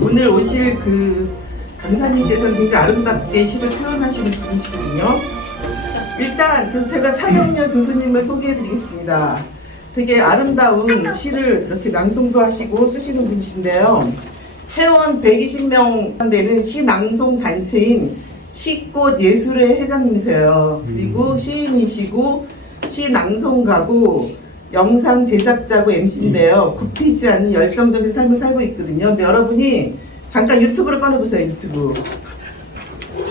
오늘 오실 그 강사님께서는 굉장히 아름답게 시를 표현하시는 분이시거든요. 일단 그래서 제가 차경렬 교수님을 소개해드리겠습니다. 되게 아름다운 시를 이렇게 낭송도 하시고 쓰시는 분이신데요. 회원 120명 되는 시 낭송 단체인 시꽃 예술의 회장님이세요. 그리고 시인이시고 시 낭송가고 영상 제작자고 MC인데요. 굽히지 않는 열정적인 삶을 살고 있거든요. 여러분이 잠깐 유튜브를 꺼내보세요.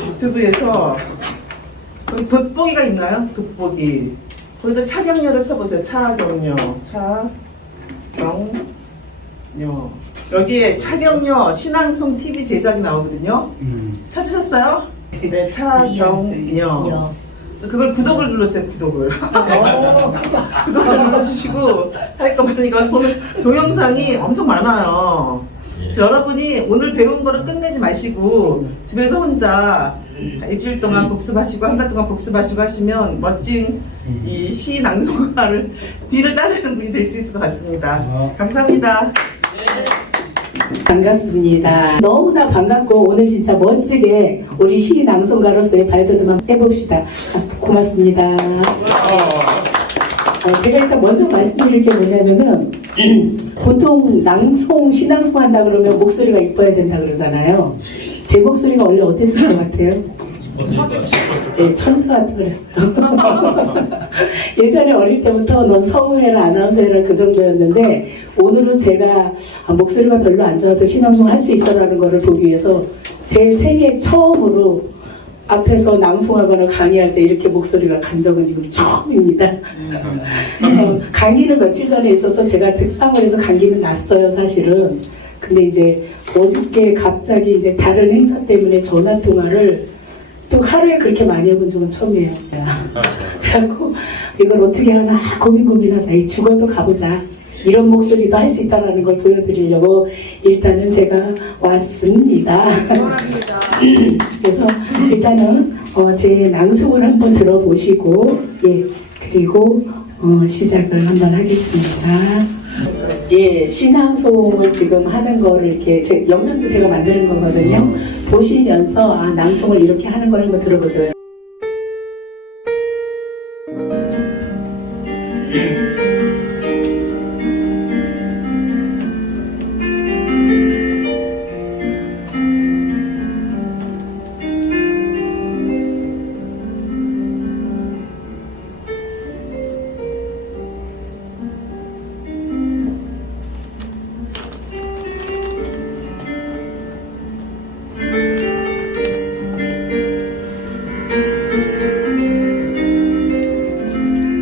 유튜브에서 거기 돋보기가 있나요? 돋보기. 거기다 차경렬을 쳐보세요. 차경렬. 여기에 차경렬 신앙송 TV 제작이 나오거든요. 찾으셨어요? 네, 차경렬. 그걸 구독을 눌러주세요. 구독을 눌러주시고 할 거면 이거 보면 동영상이 엄청 많아요. 여러분이 오늘 배운 거를 끝내지 마시고 집에서 혼자 일주일 동안 복습하시고 한 달 동안 복습하시고 하시면 멋진 이 시 낭송가를 뒤를 따르는 분이 될 수 있을 것 같습니다. 감사합니다. 반갑습니다. 너무나 반갑고 오늘 진짜 멋지게 우리 시 낭송가로서의 발돋움 한번 해봅시다. 고맙습니다. 제가 일단 먼저 말씀드릴 게 뭐냐면은 보통 낭송, 시낭송 한다 그러면 목소리가 이뻐야 된다 그러잖아요. 제 목소리가 원래 어땠을 것 같아요? 네, 천사 같아 그랬어요. 예전에 어릴 때부터 넌 성우해라 아나운서해라 그 정도였는데 오늘은 제가 목소리가 별로 안 좋아도 신앙송 할 수 있어라는 거를 보기 위해서 제 생애 처음으로 앞에서 낭송하거나 강의할 때 이렇게 목소리가 간 적은 지금 처음입니다. 감기는 며칠 전에 있어서 제가 득상을 해서 감기는 났어요 사실은. 근데 이제 어저께 갑자기 이제 다른 행사 때문에 전화 통화를 또 하루에 그렇게 많이 해본 적은 처음이에요. 그래갖고 이걸 어떻게 하나 고민하다 죽어도 가보자. 이런 목소리도 할 수 있다는 걸 보여드리려고 일단은 제가 왔습니다. 그래서 일단은 제 낭송을 한번 들어보시고 그리고 시작을 한번 하겠습니다. 시낭송을 지금 하는 거를 이렇게 영상도 제가 만드는 거거든요. 보시면서 낭송을 이렇게 하는 걸 한번 들어보세요.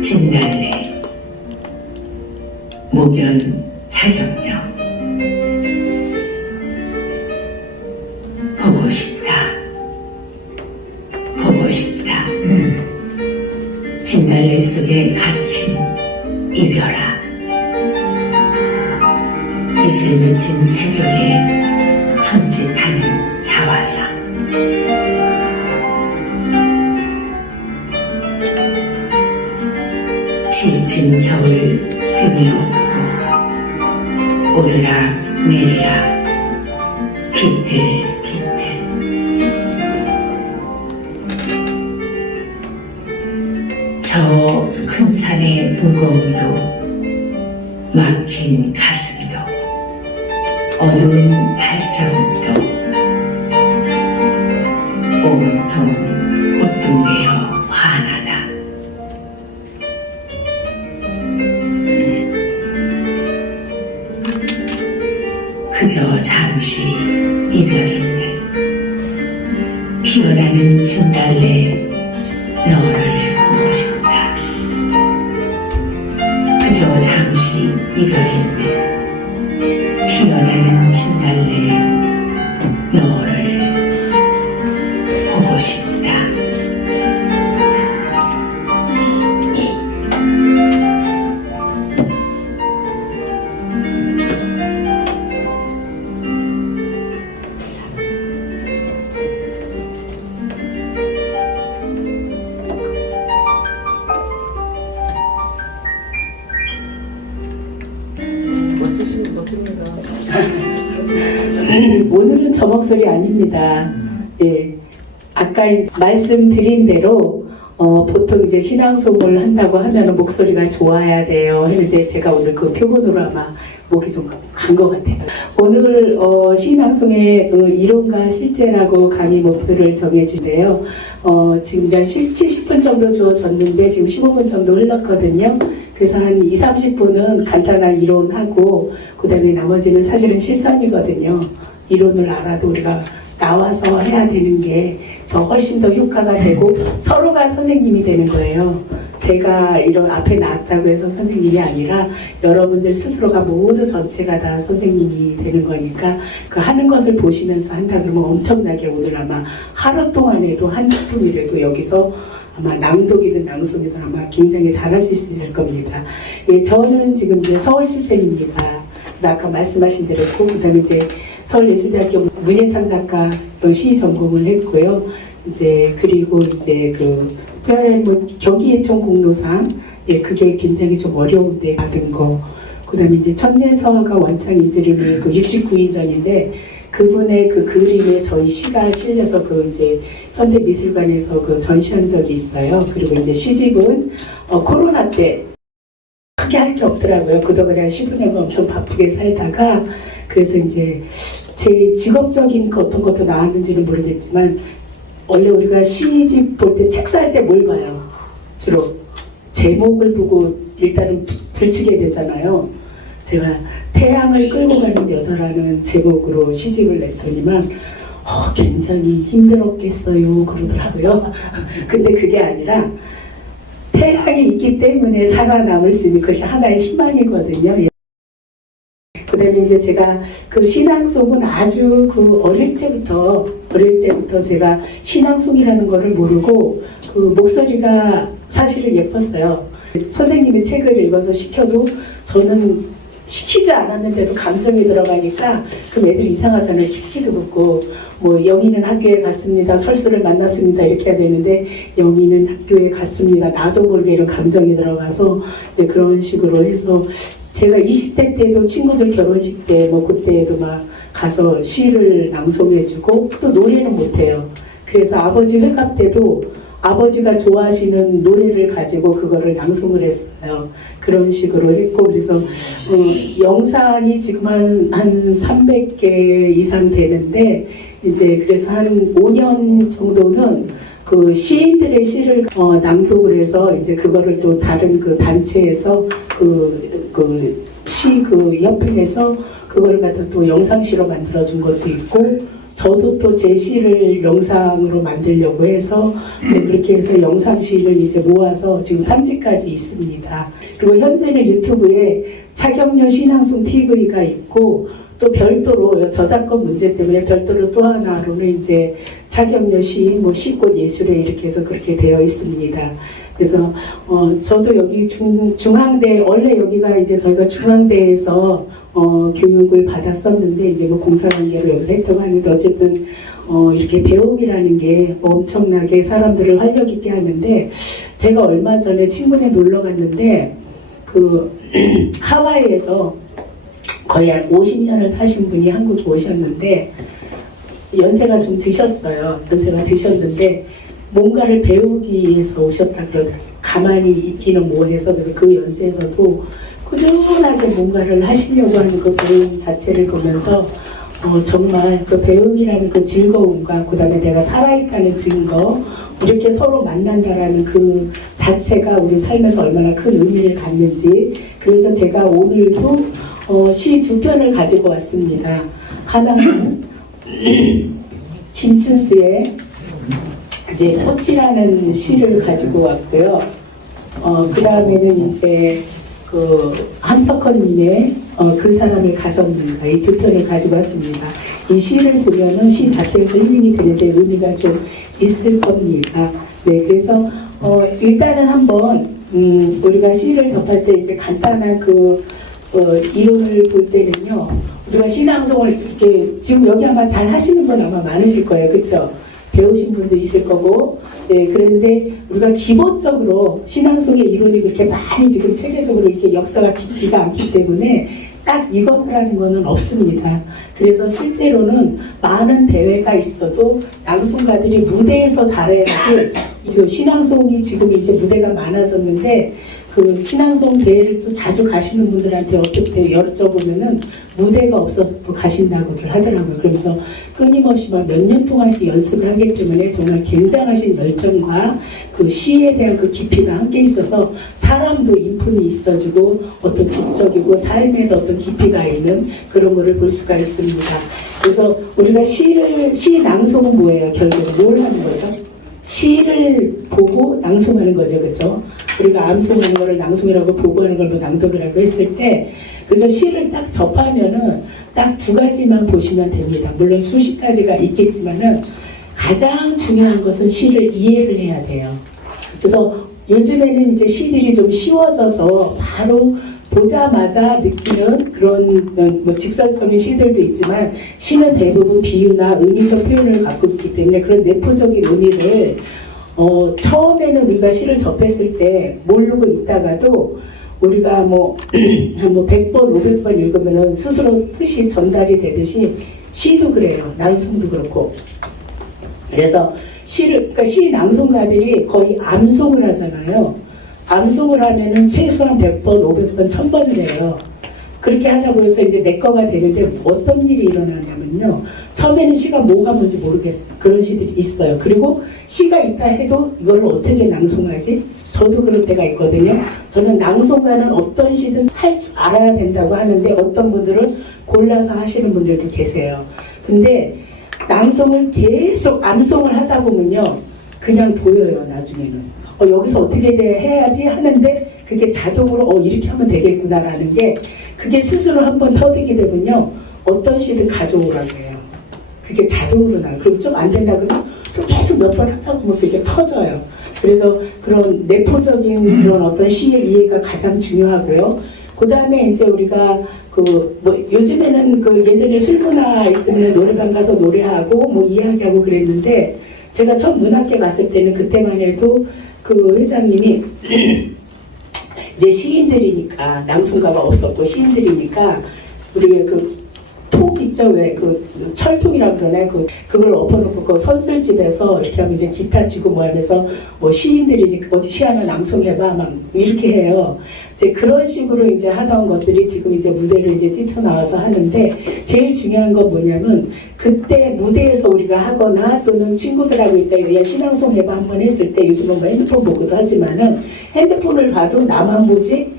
진달래 목연 차경렬 보고 싶다 진달래 속에 갇힌 이별아 이슬 맺힌 새벽에 손짓하는 자화상 지친 겨울 등에 업고 오르락 내리락 비틀비틀 저 큰 산의 무거움도 막힌 가슴도 어두운 발자국도 온통 꽃등대어 환하다. 그저 잠시 이별인데 피어나는 진달래 너를 보고 싶다. 그저 잠시 이별인데 피어나는 진달래 너를 보고 싶다. 오늘은 저 목소리 아닙니다. 예. 아까 말씀드린 대로 보통 이제 신앙송을 한다고 하면 목소리가 좋아야 돼요 했는데 제가 오늘 그 표본으로 아마 목이 좀 간 것 같아요. 오늘 신앙송의 이론과 실제라고 강의 목표를 정해주는데요. 지금 이제 70분 정도 주어졌는데 지금 15분 정도 흘렀거든요. 그래서 한 20-30분은 간단한 이론하고 그 다음에 나머지는 사실은 실전이거든요. 이론을 알아도 우리가 나와서 해야 되는 게 더 훨씬 더 효과가 되고 서로가 선생님이 되는 거예요. 제가 이런 앞에 나왔다고 해서 선생님이 아니라 여러분들 스스로가 모두 전체가 다 선생님이 되는 거니까 그 하는 것을 보시면서 한다 그러면 엄청나게 오늘 아마 하루 동안에도 한 작품이라도 여기서 아마 낭독이든 낭송이든 아마 굉장히 잘하실 수 있을 겁니다. 예, 저는 지금 이제 서울실생입니다. 그래서 아까 말씀하신 대로 했고 그다음에 이제 서울예술대학교 문예창 작가 시 전공을 했고요. 이제 그리고 이제 그 경기예총 공로상 예 그게 굉장히 좀 어려운데 받은 거. 그다음에 이제 천재서가 원창 이즈림이 그 69인전인데 그분의 그 그림에 저희 시가 실려서 그 이제 현대미술관에서 그 전시한 적이 있어요. 그리고 이제 시집은 코로나 때 크게 할 게 없더라고요. 그동안에 한 15년간 엄청 바쁘게 살다가 그래서 이제 제 직업적인 그 어떤 것도 나왔는지는 모르겠지만 원래 우리가 시집 볼 때 책 살 때 뭘 봐요? 주로 제목을 보고 일단은 들치게 되잖아요. 제가 태양을 끌고 가는 여자라는 제목으로 시집을 냈더니만 굉장히 힘들었겠어요 그러더라고요. 근데 그게 아니라 태양이 있기 때문에 살아남을 수 있는 것이 하나의 희망이거든요. 그 다음에 이제 제가 그 신앙송은 아주 그 어릴 때부터 제가 신앙송이라는 거를 모르고 그 목소리가 사실은 예뻤어요. 선생님의 책을 읽어서 시켜도 저는 시키지 않았는데도 감정이 들어가니까 그럼 애들이 이상하잖아요. 키키도 묻고 뭐 영희는 학교에 갔습니다. 철수를 만났습니다. 이렇게 해야 되는데 영희는 학교에 갔습니다. 나도 모르게 이런 감정이 들어가서 이제 그런 식으로 해서 제가 20대 때도 친구들 결혼식 때 뭐 그때에도 막 가서 시를 낭송해주고 또 노래는 못해요. 그래서 아버지 회갑 때도 아버지가 좋아하시는 노래를 가지고 그거를 낭송을 했어요. 그런 식으로 했고 그래서 영상이 지금 한 300개 이상 되는데 이제 그래서 한 5년 정도는 그 시인들의 시를 낭독을 해서 이제 그거를 또 다른 그 단체에서 그 시 그 협회에서 그거를 갖다 또 영상시로 만들어준 것도 있고 저도 또 제 시를 영상으로 만들려고 해서 그렇게 해서 영상시를 이제 모아서 지금 3집까지 있습니다. 그리고 현재는 유튜브에 차경려 신앙송 TV가 있고 또 별도로 저작권 문제 때문에 별도로 또 하나로는 이제 차경려 시인 뭐 시꽃 예술회 이렇게 해서 그렇게 되어 있습니다. 그래서 저도 여기 중앙대 원래 여기가 이제 저희가 중앙대에서 교육을 받았었는데 이제 뭐 공사관계로 여기서 했다고 하는데 어쨌든 이렇게 배움이라는 게 엄청나게 사람들을 활력 있게 하는데 제가 얼마 전에 친구네 놀러 갔는데 그 하와이에서 거의 한 50년을 사신 분이 한국에 오셨는데 연세가 좀 드셨어요. 연세가 드셨는데 뭔가를 배우기 위해서 오셨다 그러더라고요. 가만히 있기는 뭐해서 그래서 그 연세에서도 꾸준하게 뭔가를 하시려고 하는 그 배움 자체를 보면서 정말 그 배움이라는 그 즐거움과 그 다음에 내가 살아있다는 증거 이렇게 서로 만난다라는 그 자체가 우리 삶에서 얼마나 큰 의미를 갖는지 그래서 제가 오늘도 시 2편을 가지고 왔습니다. 하나는 김춘수의 이제 꽃이라는 시를 가지고 왔고요. 그 다음에는 이제 그 한석헌님의 그 사람을 가졌는가 이 2편을 가지고 왔습니다. 이 시를 보면은 시 자체에서 힐링이 되는데 의미가 좀 있을 겁니다. 네, 그래서 일단은 한번 우리가 시를 접할 때 이제 간단한 그 이론을 볼 때는요. 우리가 신앙송을 이렇게 지금 여기 아마 잘 하시는 분 아마 많으실 거예요, 그렇죠? 배우신 분도 있을 거고, 네, 그런데 우리가 기본적으로 신앙송의 이론이 그렇게 많이 지금 체계적으로 이렇게 역사가 깊지가 않기 때문에 딱 이거라는 거는 없습니다. 그래서 실제로는 많은 대회가 있어도 낭송가들이 무대에서 잘해야지. 신앙송이 지금 이제 무대가 많아졌는데 그 신앙송 대회를 또 자주 가시는 분들한테 어떻게 여쭤보면은 무대가 없어서 또 가신다고들 하더라고요. 그래서 끊임없이 몇 년 동안씩 연습을 하기 때문에 정말 굉장하신 열정과 그 시에 대한 그 깊이가 함께 있어서 사람도 인품이 있어지고 어떤 지적이고 삶에도 어떤 깊이가 있는 그런 거를 볼 수가 있습니다. 그래서 우리가 시 낭송은 뭐예요? 결국은 뭘 하는 거죠? 시를 보고 낭송하는 거죠, 그렇죠? 우리가 암송하는 거를 낭송이라고 보고하는 걸 뭐 낭독이라고 했을 때, 그래서 시를 딱 접하면은 딱 두 가지만 보시면 됩니다. 물론 수십 가지가 있겠지만은 가장 중요한 것은 시를 이해를 해야 돼요. 그래서 요즘에는 이제 시들이 좀 쉬워져서 바로 보자마자 느끼는 그런 뭐 직설적인 시들도 있지만 시는 대부분 비유나 의미적 표현을 갖고 있기 때문에 그런 내포적인 의미를 처음에는 우리가 시를 접했을 때 모르고 있다가도 우리가 뭐 100번, 500번 읽으면은 스스로 뜻이 전달이 되듯이 시도 그래요. 낭송도 그렇고. 그래서 그러니까 시 낭송가들이 거의 암송을 하잖아요. 암송을 하면은 최소한 100번, 500번, 1000번을 해요. 그렇게 하다고 해서 이제 내 거가 되는데 어떤 일이 일어나냐면요. 처음에는 시가 뭐가 뭔지 모르겠어요. 그런 시들이 있어요. 그리고 시가 있다 해도 이걸 어떻게 낭송하지? 저도 그런 때가 있거든요. 저는 낭송가는 어떤 시든 할 줄 알아야 된다고 하는데 어떤 분들은 골라서 하시는 분들도 계세요. 근데 낭송을 계속 암송을 하다 보면요. 그냥 보여요. 나중에는. 여기서 어떻게 해야지 하는데 그게 자동으로 이렇게 하면 되겠구나라는 게 그게 스스로 한번 터득이 되면요. 어떤 시든 가져오라고 해요. 그게 자동으로 나요. 그리고 좀 안 된다 그러면 또 계속 몇 번 하다 보면 그게 터져요. 그래서 그런 내포적인 그런 어떤 시의 이해가 가장 중요하고요. 그 다음에 이제 우리가 요즘에는 예전에 술문화 있으면 노래방 가서 노래하고 이야기하고 그랬는데 제가 처음 문학계 갔을 때는 그때만 해도 그 회장님이 이제 시인들이니까 낭송가가 없었고 시인들이니까 우리 통 있죠 왜 철통이라고 그러나요? 그걸 엎어놓고 그 선술집에서 이렇게 하면 이제 기타 치고 하면서 시인들이니까 어디 시 하나 낭송해봐 막 이렇게 해요. 이제 그런 식으로 이제 하던 것들이 지금 이제 무대를 이제 뛰쳐나와서 하는데 제일 중요한 건 뭐냐면 그때 무대에서 우리가 하거나 또는 친구들하고 있다 야 신앙송 해봐 한번 했을 때 요즘은 핸드폰 보기도 하지만은 핸드폰을 봐도 나만 보지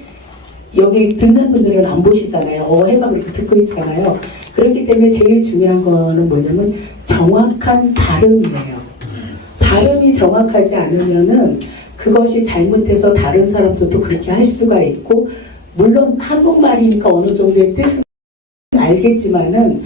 여기 듣는 분들은 안 보시잖아요. 해봐 그렇게 듣고 있잖아요. 그렇기 때문에 제일 중요한 거는 뭐냐면 정확한 발음이에요. 발음이 정확하지 않으면은 그것이 잘못돼서 다른 사람들도 그렇게 할 수가 있고 물론 한국말이니까 어느 정도의 뜻은 알겠지만은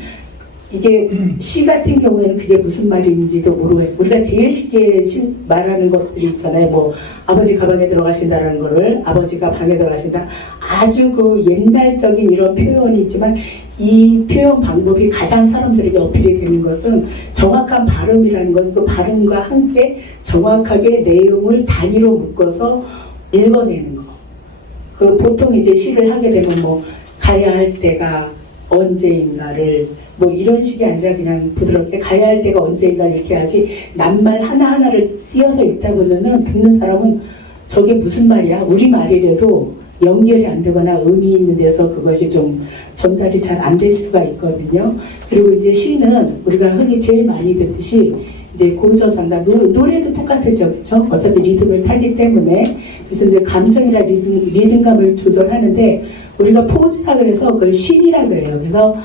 이게 시 같은 경우에는 그게 무슨 말인지도 모르겠어요. 우리가 제일 쉽게 말하는 것들이 있잖아요. 아버지 가방에 들어가신다는 거를 아버지가 방에 들어가신다. 아주 옛날적인 이런 표현이 있지만 이 표현 방법이 가장 사람들에게 어필이 되는 것은 정확한 발음이라는 건 그 발음과 함께 정확하게 내용을 단위로 묶어서 읽어내는 거. 보통 이제 시를 하게 되면 가야 할 때가 언제인가를 이런 식이 아니라 그냥 부드럽게 가야 할 때가 언제인가 이렇게 하지 낱말 하나하나를 띄어서 읽다 보면은 듣는 사람은 저게 무슨 말이야? 우리 말이라도 연결이 안 되거나 의미 있는 데서 그것이 좀 전달이 잘 안 될 수가 있거든요. 그리고 이제 시는 우리가 흔히 제일 많이 듣듯이 이제 고저장가 노래도 똑같죠, 그렇죠? 어차피 리듬을 타기 때문에 그래서 이제 감정이나 리듬감을 조절하는데 우리가 포즈라 그래서 그걸 신이라 그래요. 그래서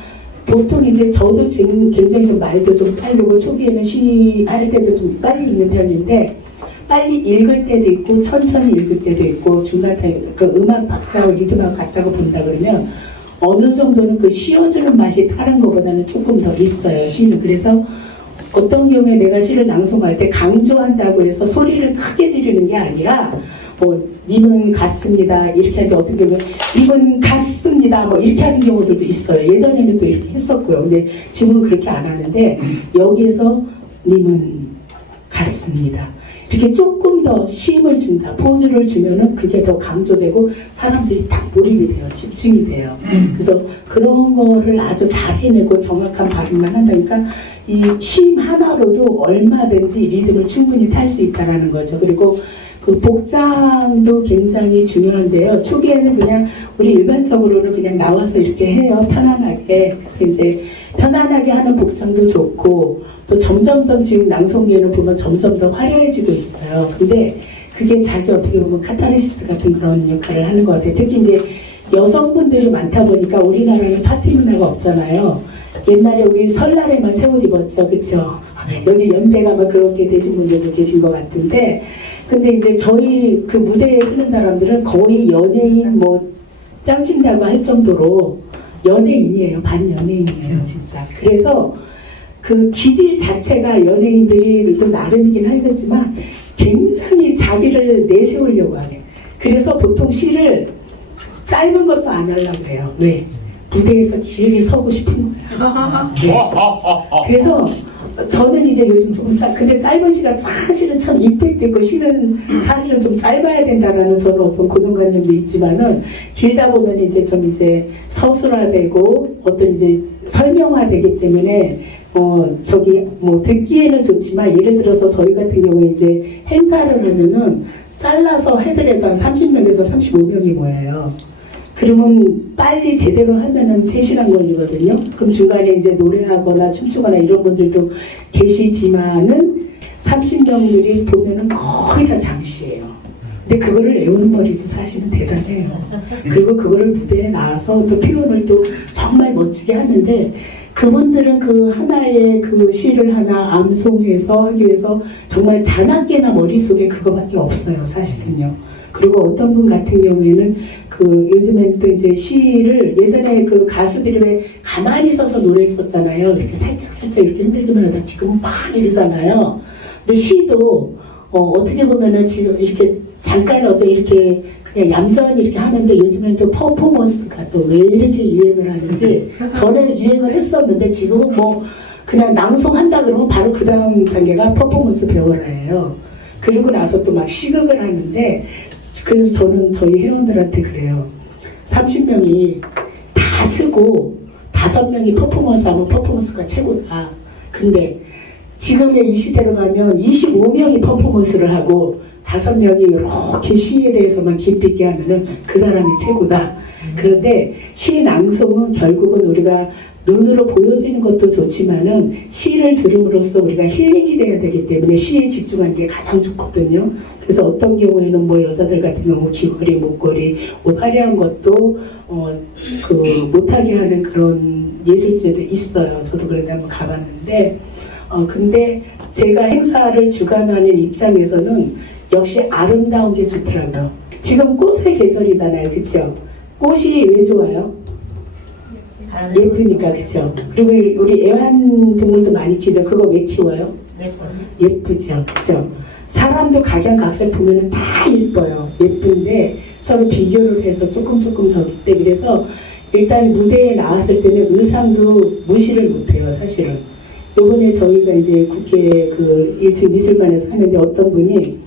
보통 이제 저도 지금 굉장히 좀 말도 좀 빠르고 초기에는 시 할 때도 좀 빨리 읽는 편인데 빨리 읽을 때도 있고 천천히 읽을 때도 있고 중간에 음악 박자와 리듬하고 같다고 본다 그러면 어느 정도는 씌워주는 맛이 다른 것보다는 조금 더 있어요. 시는. 그래서 어떤 경우에 내가 시를 낭송할 때 강조한다고 해서 소리를 크게 지르는 게 아니라 님은 같습니다 이렇게 하는데 어떤 경우에 님은 같습니다 이렇게 하는 경우들도 있어요. 예전에는 또 이렇게 했었고요. 근데 지금은 그렇게 안 하는데 여기에서 님은 같습니다 이렇게 조금 더 힘을 준다, 포즈를 주면은 그게 더 강조되고 사람들이 딱 몰입이 돼요, 집중이 돼요. 그래서 그런 거를 아주 잘 해내고 정확한 발음만 한다니까 이 쉼 하나로도 얼마든지 리듬을 충분히 탈 수 있다라는 거죠. 그리고 그 복장도 굉장히 중요한데요. 초기에는 그냥 우리 일반적으로는 그냥 나와서 이렇게 해요, 편안하게. 그래서 이제 편안하게 하는 복장도 좋고 또 점점 더 지금 낭송계를 보면 점점 더 화려해지고 있어요. 근데 그게 자기 어떻게 보면 카타르시스 같은 그런 역할을 하는 것 같아요. 특히 이제 여성분들이 많다 보니까 우리나라는 파티 문화가 없잖아요. 옛날에 우리 설날에만 새 옷 입었죠, 그렇죠? 여기 연배가 막 그렇게 되신 분들도 계신 것 같은데, 근데 이제 저희 그 무대에 서는 사람들은 거의 연예인 뭐 뺨친다고 할 정도로 연예인이에요, 반연예인이에요, 진짜. 그래서 그 기질 자체가 연예인들이 또 나름이긴 하겠지만 굉장히 자기를 내세우려고 하세요. 그래서 보통 시를 짧은 것도 안 하려고 해요. 왜? 무대에서 길게 서고 싶은 거예요. 네. 그래서 저는 이제 요즘 조금 근데 짧은 시가 사실은 참 임팩트 있고 시는 사실은 좀 짧아야 된다라는 저는 어떤 고정관념도 있지만은 길다 보면 이제 좀 이제 서술화되고 어떤 이제 설명화되기 때문에 저기 뭐 듣기에는 좋지만 예를 들어서 저희 같은 경우에 이제 행사를 하면은 잘라서 해드려도 한 30명에서 35명이 모여요. 그러면 빨리 제대로 하면은 3시간 걸리거든요. 그럼 중간에 이제 노래하거나 춤추거나 이런 분들도 계시지만은 30명들이 보면은 거의 다 장시예요. 근데 그거를 외우는 머리도 사실은 대단해요. 그리고 그거를 무대에 나와서 또 표현을 또 정말 멋지게 하는데 그분들은 그 하나의 그 시를 하나 암송해서 하기 위해서 정말 자나깨나 머릿속에 그거밖에 없어요, 사실은요. 그리고 어떤 분 같은 경우에는 그 요즘엔 또 이제 시를 예전에 그 가수들이 왜 가만히 서서 노래했었잖아요. 이렇게 살짝 이렇게 흔들기만 하다 지금은 막 이러잖아요. 근데 시도 어떻게 보면은 지금 이렇게 잠깐 어떤 이렇게 그냥 얌전히 이렇게 하는데 요즘엔 또 퍼포먼스가 또 왜 이렇게 유행을 하는지 전에 유행을 했었는데 지금은 뭐 그냥 낭송한다 그러면 바로 그 다음 단계가 퍼포먼스 배워라예요. 그리고 나서 또 막 시극을 하는데 그래서 저는 저희 회원들한테 그래요. 30명이 다 쓰고 5명이 퍼포먼스 하면 퍼포먼스가 최고다. 근데 지금의 이 시대로 가면 25명이 퍼포먼스를 하고 5명이 이렇게 시에 대해서만 깊이 있게 하면은 그 사람이 최고다. 그런데 시 낭송은 결국은 우리가 눈으로 보여지는 것도 좋지만은 시를 들음으로써 우리가 힐링이 돼야 되기 때문에 시에 집중하는 게 가장 좋거든요. 그래서 어떤 경우에는 뭐 여자들 같은 경우 귀걸이, 목걸이, 옷 화려한 것도 그 못하게 하는 그런 예술제도 있어요. 저도 그런데 한번 가봤는데 근데 제가 행사를 주관하는 입장에서는 역시 아름다운 게 좋더라고요. 지금 꽃의 계절이잖아요, 그렇죠? 꽃이 왜 좋아요? 예쁘니까, 그렇죠? 그리고 우리 애완동물도 많이 키우죠. 그거 왜 키워요? 예쁘죠, 그렇죠? 사람도 각양각색 보면은 다 예뻐요. 예쁜데 서로 비교를 해서 조금 저기 때 그래서 일단 무대에 나왔을 때는 의상도 무시를 못해요, 사실은. 요번에 저희가 이제 국회 그 1층 미술관에서 하는데 어떤 분이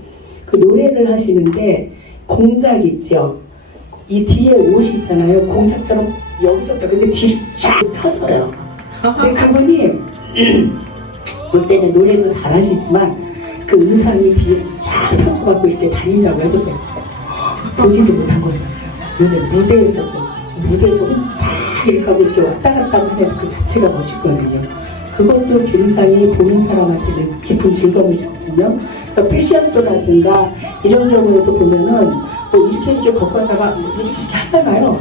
그 노래를 하시는데 공작 있죠. 이 뒤에 옷이 있잖아요. 공작처럼 여기서부터 근데 뒤로 쫙 펴져요. 근데 그분이 볼 때는 노래도 잘하시지만 그 의상이 뒤에서 쫙 펴져갖고 이렇게 다닌다고 해보세요. 보지도 못한 거잖아요. 무대에서 혼자 딱 이렇게 하고 이렇게 왔다 갔다 하는 그 자체가 멋있거든요. 그것도 굉장히 보는 사람한테는 깊은 즐거움이 주거든요. 그래서 패션쇼라든가 이런 경우에도 보면은 뭐 이렇게 걷고 가다가 이렇게 하잖아요.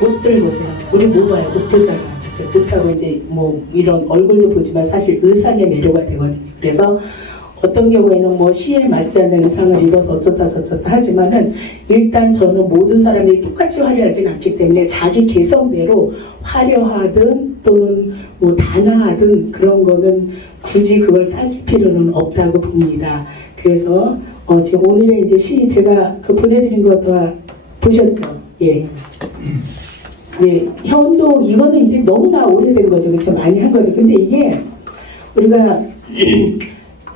옷들 보세요. 우리 못 봐요. 못 보잖아. 그렇죠? 못하고 이제 뭐 이런 얼굴도 보지만 사실 의상의 매료가 되거든요. 그래서 어떤 경우에는 뭐 시에 맞지 않는 의상을 입어서 어쩌다 저쩌다 하지만은 일단 저는 모든 사람이 똑같이 화려하진 않기 때문에 자기 개성대로 화려하든 또는 뭐 단아하든 그런 거는 굳이 그걸 따질 필요는 없다고 봅니다. 그래서 지금 오늘의 이제 시 제가 그 보내드린 거 다 보셨죠? 예. 이제 현동 이거는 이제 너무나 오래된 거죠, 그렇죠? 많이 한 거죠. 근데 이게 우리가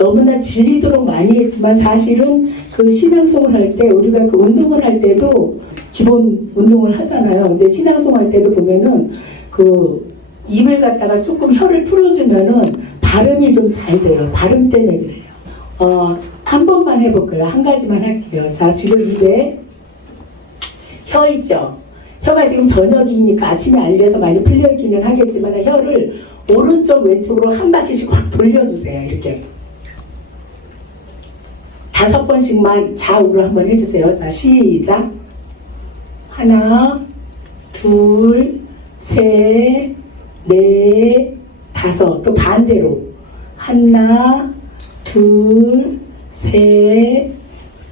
너무나 질리도록 많이 했지만 사실은 그 신앙송을 할 때 우리가 그 운동을 할 때도 기본 운동을 하잖아요. 근데 신앙송 할 때도 보면은 그 입을 갖다가 조금 혀를 풀어주면은 발음이 좀 잘 돼요. 발음 때문에 그래요. 한 번만 해볼까요? 한 가지만 할게요. 자, 지금 입에 혀 있죠? 혀가 지금 저녁이니까 아침에 알려서 많이 풀려있기는 하겠지만 혀를 오른쪽 왼쪽으로 한 바퀴씩 확 돌려주세요. 이렇게 5번씩만 좌우로 한번 해주세요. 자, 시작. 하나, 둘, 셋, 넷, 다섯. 또 반대로 하나, 둘, 셋,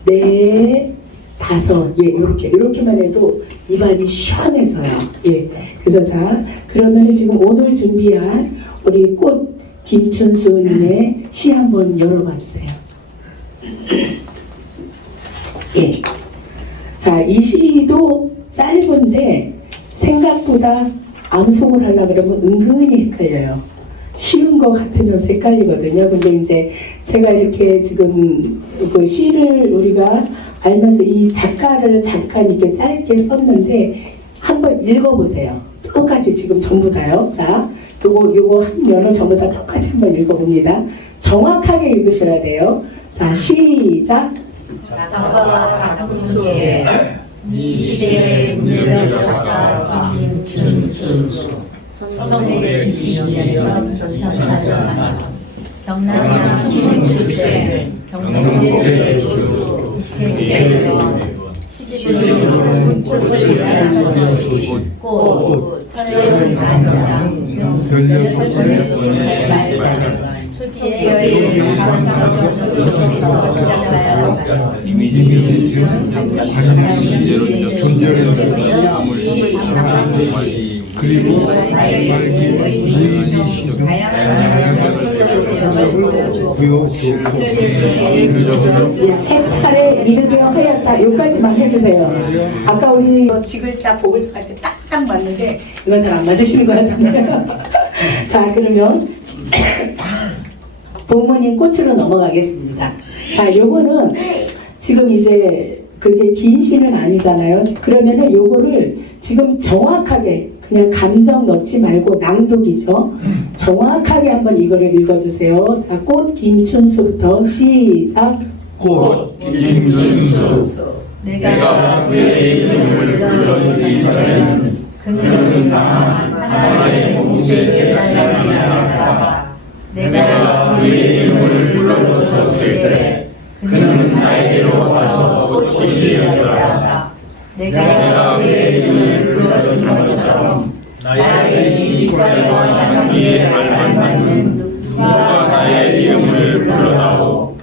넷, 다섯. 예, 이렇게만 해도 입안이 시원해져요. 예, 그래서 자, 그러면 지금 오늘 준비한 우리 꽃 김춘수님의 시 한번 열어봐 주세요. 예. 자, 이 시도 짧은데 생각보다 암송을 하려고 그러면 은근히 헷갈려요. 쉬운 거 같으면서 헷갈리거든요. 근데 이제 제가 이렇게 지금 그 시를 우리가 알면서 이 작가를 잠깐 이렇게 짧게 썼는데 한번 읽어보세요. 똑같이 지금 전부 다요. 자, 요거 한 면을 전부 다 똑같이 한번 읽어봅니다. 정확하게 읽으셔야 돼요. 자, 시작. 작가와 작품 속에 이 시대의 문제적 작가 김춘수 1920년에서 2004년 경남 충북 출생 경북대 교수 국회의원 시집으로 꽃을 소식 꽃 촬영 단장 별녀설의 발간 초기의 그리고 해탈에 이르게 하였다. 여기까지만 해주세요. 아까 우리 지글자 복을 할 때 딱딱 맞는데 이건 잘 안 맞으시는 것 같은데요. 자, 그러면 부모님 꽃으로 넘어가겠습니다. 자, 요거는 지금 이제 그게 긴 시는 아니잖아요. 그러면은 요거를 지금 정확하게 그냥 감정 넣지 말고 낭독이죠. 정확하게 한번 이거를 읽어주세요. 자, 꽃 김춘수부터 시작. 꽃 김춘수 내가 그의 이름을 불러주기 전에는 그는 다만 하나의 공생의 자신이었다. 내가 그의 이름을 불러줬을 때 그는 나에게로 와서 꽃이 되었다. 내가 그의 이름을 불러준 것처럼 나의 이빨과 향기에 알맞는 누가 나의 이름을 불러다오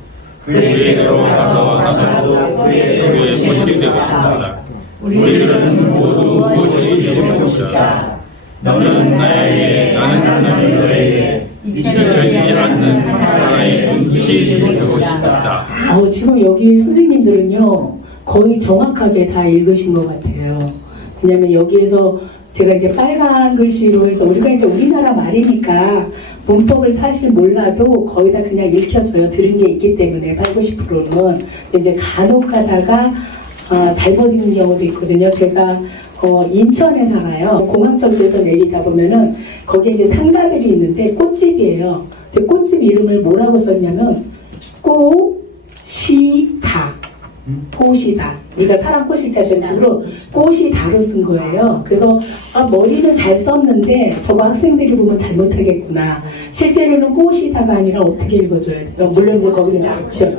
그에게로 가서 나도 그의 꽃이 되었다. 우리는 모두 꽃이 되는 것이다. 너는 나에게 나는 너에게 잊혀지지 않는 하나의 눈빛이 되는 것이다. 지금 여기 선생님들은요 거의 정확하게 다 읽으신 것 같아요. 왜냐면 여기에서 제가 이제 빨간 글씨로 해서 우리가 이제 우리나라 말이니까 문법을 사실 몰라도 거의 다 그냥 읽혀져요. 들은 게 있기 때문에 80~90%는 이제 간혹 가다가 잘못 읽는 경우도 있거든요. 제가 인천에 살아요. 공항철도에서 내리다 보면은 거기에 이제 상가들이 있는데 꽃집이에요. 근데 꽃집 이름을 뭐라고 썼냐면 꽃이다. 꽃이다. 우리가 사람 꼬실 때 했던 식으로 꽃이다로 쓴 거예요. 그래서 머리는 잘 썼는데 저거 학생들이 보면 잘못하겠구나. 실제로는 꽃이다가 아니라 어떻게 읽어줘야 돼요? 물론 이제 거기는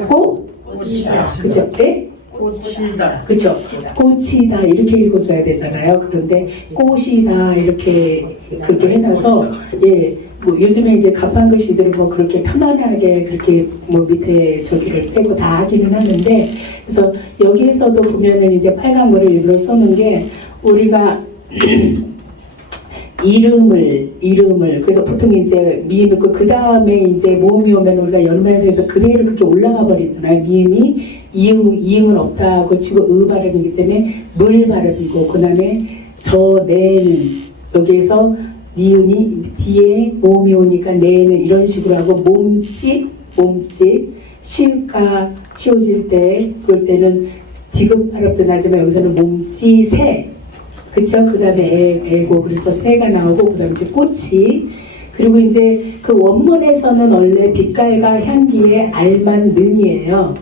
꽃이다. 그죠? 네? 꽃이다. 그죠? 꽃이다 이렇게 읽어줘야 되잖아요. 그런데 꽃이다 이렇게 그렇게 해놔서 뭐 요즘에 이제 간판 글씨들은 뭐 그렇게 편안하게 그렇게 뭐 밑에 저기를 빼고 다 하기는 하는데 그래서 여기에서도 보면은 이제 빨간 거를 일부러 써놓은 게 우리가 이름을 그래서 보통 이제 미음 있고 그 다음에 이제 모음이 오면 우리가 연마에서 그대로 그렇게 올라가 버리잖아요. 미음이 이응은 없다고 치고 으 발음이기 때문에 물 발음이고 그 다음에 내는 여기에서 니은이 뒤에 모음이 오니까 내는 이런 식으로 하고 몸집 몸짓, 시가 치워질 때 그럴 때는 디귿 발음도 나지만 여기서는 몸짓새, 그쵸? 그 다음에 애고 그래서 새가 나오고 그 다음에 이제 꽃이, 그리고 이제 그 원문에서는 원래 빛깔과 향기에 알맞는이에요.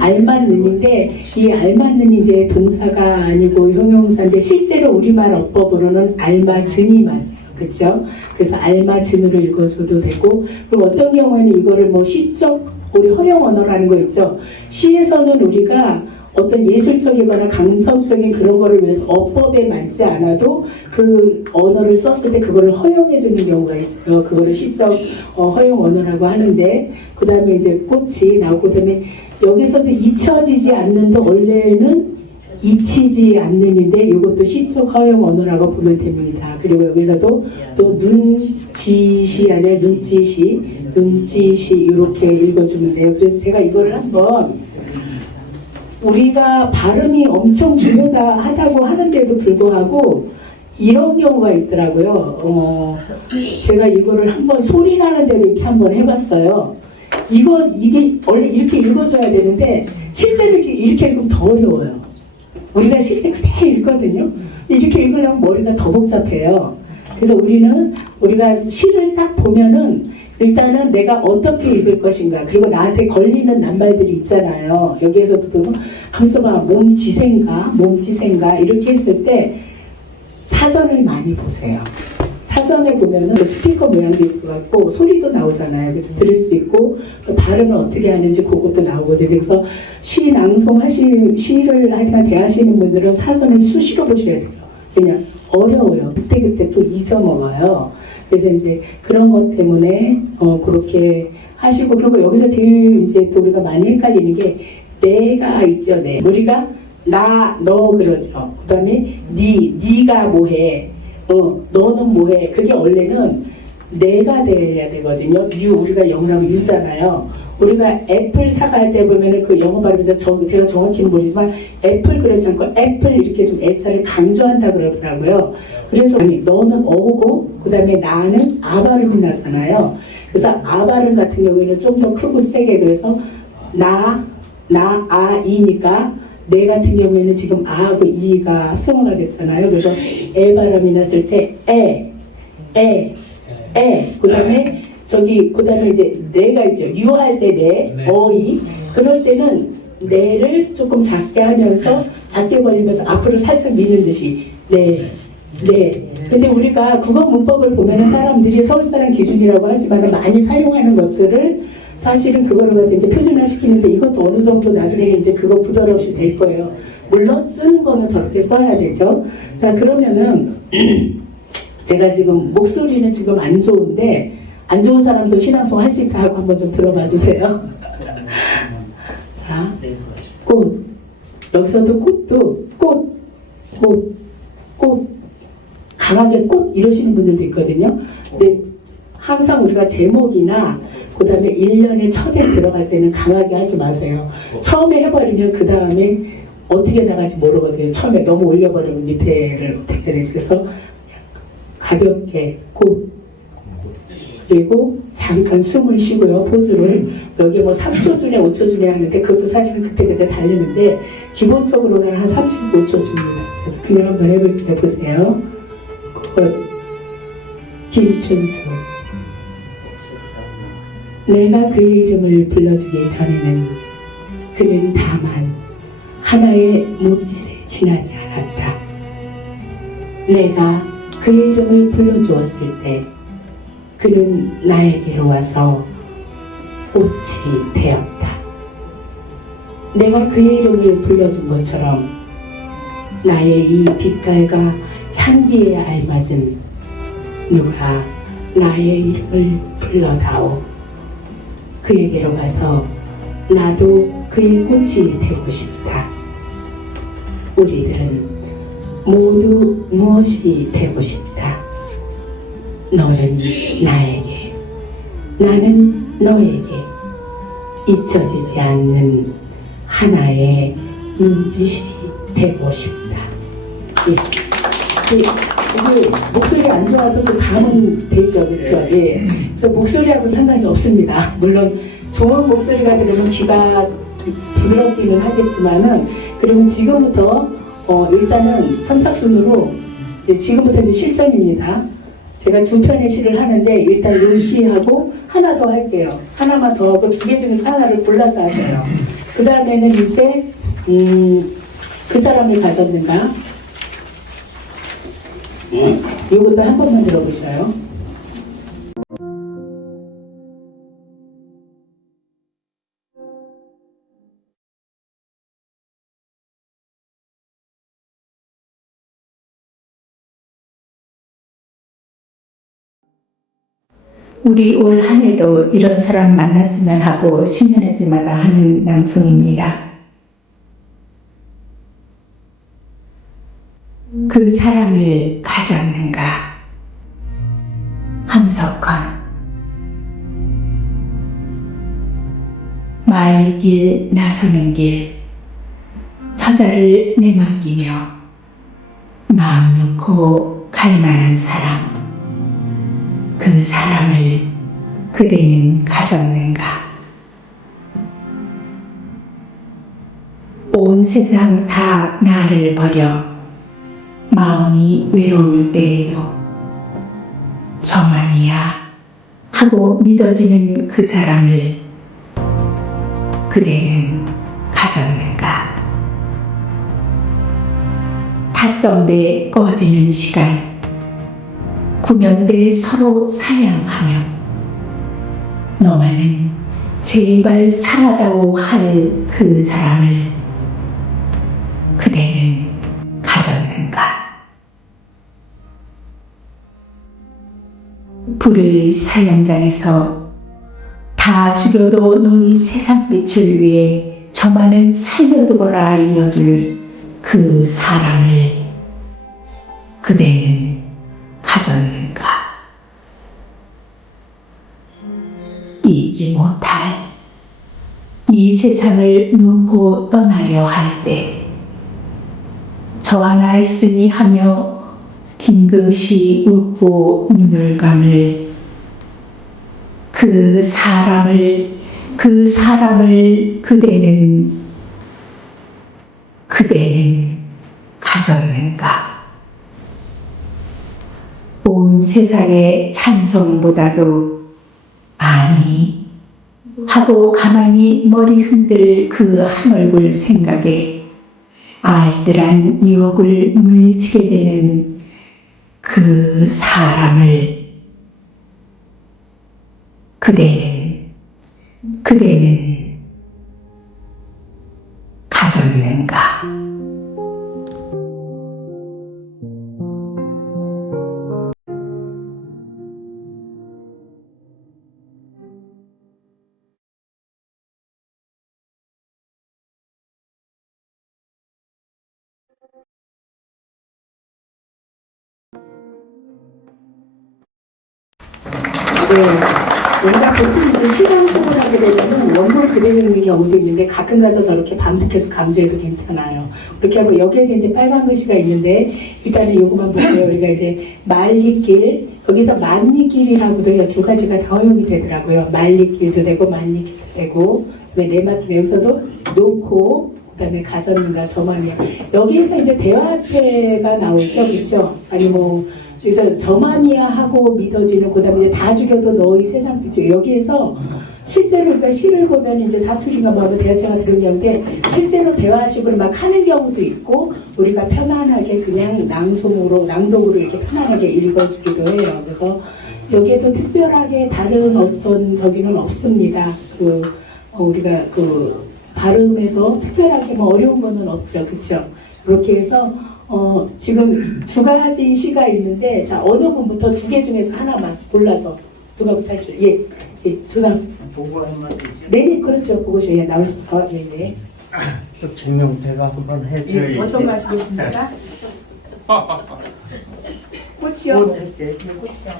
알맞는인데 이 알맞는이 이제 동사가 아니고 형용사인데 실제로 우리말 어법으로는 알맞은이 맞아요. 그쵸? 그래서 알맞은으로 읽어줘도 되고, 그리고 어떤 경우에는 이거를 뭐 시적, 우리 허용 언어라는 거 있죠? 시에서는 우리가 어떤 예술적이거나 감성적인 그런 거를 위해서 어법에 맞지 않아도 그 언어를 썼을 때 그거를 허용해 주는 경우가 있어요. 그거를 시적 허용 언어라고 하는데, 그 다음에 이제 꽃이 나오고, 그 다음에 여기서도 잊혀지지 않는데 원래는 잊히지 않는인데 이것도 시적 허용 언어라고 보면 됩니다. 그리고 여기서도 또 눈짓이 아니라 눈짓이 이렇게 읽어주면 돼요. 그래서 제가 이거를 한번, 우리가 발음이 엄청 중요하다고 하는데도 불구하고 이런 경우가 있더라고요. 제가 이거를 한번 소리 나는 대로 이렇게 한번 해봤어요. 이게 원래 이렇게 읽어줘야 되는데 실제로 이렇게 읽으면 더 어려워요. 우리가 실제 그대로 읽거든요. 이렇게 읽으려면 머리가 더 복잡해요. 그래서 우리가 시를 딱 보면은 일단은 내가 어떻게 읽을 것인가, 그리고 나한테 걸리는 낱말들이 있잖아요. 여기에서도 보면 하면서 막 몸지생가 이렇게 했을 때 사전을 많이 보세요. 사전에 보면은 스피커 모양도 있을 것 같고 소리도 나오잖아요. 그래서 들을 수 있고 또 발음을 어떻게 하는지 그것도 나오거든요. 그래서 시 시를 하여튼 대하시는 분들은 사전을 수시로 보셔야 돼요. 그냥 어려워요. 그때 또 잊어먹어요. 그래서 이제 그런 것 때문에 그렇게 하시고, 그리고 여기서 제일 이제 또 우리가 많이 헷갈리는 게 내가 있죠. 네. 우리가 나, 너 그러죠. 그 다음에 니가 뭐해, 너는 뭐해. 그게 원래는 내가 돼야 되거든요. 우리가 영어로 하면 유잖아요. 우리가 애플 사과할 때 보면은 그 영어 발음에서 제가 정확히는 모르지만 애플 그러지 않고 애플 이렇게 좀 애자를 강조한다 그러더라고요. 그래서 너는 어고 그 다음에 나는 아 발음이 나잖아요. 그래서 아 발음 같은 경우에는 좀 더 크고 세게, 그래서 이니까 내 같은 경우에는 지금 아하고 이가 합성어가 됐잖아요. 그래서 에 발음이 났을 때 그 다음에 그 다음에 이제 내가 있죠. 유할 때 내, 어이. 그럴 때는 내를 조금 작게 하면서 작게 벌리면서 앞으로 살짝 미는 듯이 네. 근데 우리가 국어 문법을 보면은 사람들이 서울 사람 기준이라고 하지만 많이 사용하는 것들을 사실은 그거를 갖다 이제 표준화 시키는데 이것도 어느 정도 나중에 이제 그거 구별 없이 될 거예요. 물론 쓰는 거는 저렇게 써야 되죠. 자, 그러면은 제가 지금 목소리는 지금 안 좋은데 안 좋은 사람도 신앙송 할 수 있다 하고 한번 좀 들어봐 주세요. 자, 꽃. 여기서도 꽃도 꽃. 강하게 꽃 이러시는 분들도 있거든요. 근데 항상 우리가 제목이나 그 다음에 1년에 첫에 들어갈 때는 강하게 하지 마세요. 처음에 해버리면 그 다음에 어떻게 나갈지 모르거든요. 처음에 너무 올려버리면 밑에를 어떻게 해야 되지. 그래서 가볍게 꽃. 그리고 잠깐 숨을 쉬고요. 포즈를 여기 뭐 3초 중에 5초 중에 하는데 그것도 사실은 그때 다르는데 기본적으로는 한 3초에서 5초 줍니다. 그래서 그냥 한번 해보세요. 김춘수. 내가 그의 이름을 불러주기 전에는 그는 다만 하나의 몸짓에 지나지 않았다. 내가 그의 이름을 불러주었을 때 그는 나에게로 와서 꽃이 되었다. 내가 그의 이름을 불러준 것처럼 나의 이 빛깔과 향기에 알맞은 누가 나의 이름을 불러다오. 그에게로 가서 나도 그의 꽃이 되고 싶다. 우리들은 모두 무엇이 되고 싶다. 너는 나에게, 나는 너에게 잊혀지지 않는 하나의 눈짓이 되고 싶다. 예. 목소리 안 좋아도 감은 되죠, 그렇죠? 예. 그래서 목소리하고 상관이 없습니다. 물론 좋은 목소리가 들으면 귀가 부드럽기는 하겠지만은, 그러면 지금부터 일단은 선착순으로 지금부터 이제 실전입니다. 제가 2편의 시를 하는데 일단 요 시하고 하나 더 할게요. 하나만 더 하고 2개 중에서 하나를 골라서 하셔요. 그 다음에는 이제 그 사람을 가졌는가? 요것도 한 번만 들어보셔요. 우리 올 한해도 이런 사람 만났으면 하고 신년회 때마다 하는 낭송입니다. 그 사람을 가졌는가? 함석헌. 말길 나서는 길, 처자를 내맡기며 마음 놓고 갈 만한 사람. 그 사람을 그대는 가졌는가? 온 세상 다 나를 버려 마음이 외로울 때에도 저만이야 하고 믿어지는 그 사람을 그대는 가졌는가? 닷덤배 꺼지는 시간, 구면대 서로 사양하며 너만은 제발 살아다오 할 그 사람을 그대는 가졌는가? 불의 사형장에서 다 죽여도 너희 세상빛을 위해 저만은 살려두거라 알려줄 그 사람을 그대는 가졌는가? 잊지 못할 이 세상을 놓고 떠나려 할 때 저와 날쓰니 하며 빈긋이 웃고 눈을 감을 그 사람을 그대는 가졌는가? 온 세상의 찬송보다도 아니 하고 가만히 머리 흔들 그 한 얼굴 생각에 알뜰한 유혹을 물리치게 되는 그 사람을 그대는 가졌는가? 네. 우리가 보통 이제 시간 속을 하게 되면 원본 그대로 있는 경우도 있는데 가끔 가다 저렇게 반복해서 강조해도 괜찮아요. 그렇게 하고 여기에도 이제 빨간 글씨가 있는데 일단은 요거만 보세요. 우리가 이제 말리길, 여기서 만리길이라고도 해요. 두 가지가 다 허용이 되더라고요. 말리길도 되고 만리길도 되고, 내맡김 여기서도 놓고 그다음에 가졌는가 저만이야. 여기에서 이제 대화체가 나오죠, 그렇죠? 아니 뭐 그래서 저만이야 하고 믿어지는, 그다음에 이제 다 죽여도 너희 세상 빛이, 여기에서 실제로 그러니까 시를 보면 이제 사투리가 뭐 대화체가 들은 경우인데 실제로 대화식으로 막 하는 경우도 있고 우리가 편안하게 그냥 낭독으로 이렇게 편안하게 읽어주기도 해요. 그래서 여기에도 특별하게 다른 어떤 저기는 없습니다. 우리가 발음에서 특별하게 뭐 어려운 거는 없죠, 그렇죠? 그렇게 해서 지금 두 가지 시가 있는데, 자, 어느 분부터 두 개 중에서 하나만 골라서 누가부터 하실래요? 예, 조남. 보고 하면 되죠. 네네, 그렇죠. 보고서 예, 나오셔서, 네네. 또 김용태가 한번 해줘야지. 예, 어떤 거 하시겠습니까? 꽃이요? 꽃 할게. 꽃이요.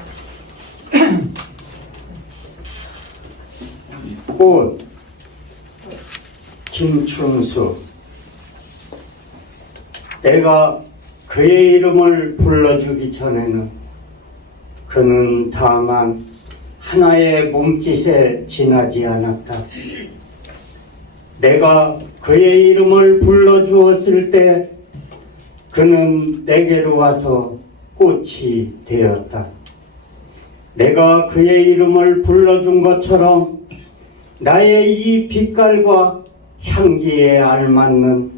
꽃 김춘수. 내가 그의 이름을 불러주기 전에는 그는 다만 하나의 몸짓에 지나지 않았다. 내가 그의 이름을 불러주었을 때 그는 내게로 와서 꽃이 되었다. 내가 그의 이름을 불러준 것처럼 나의 이 빛깔과 향기에 알맞는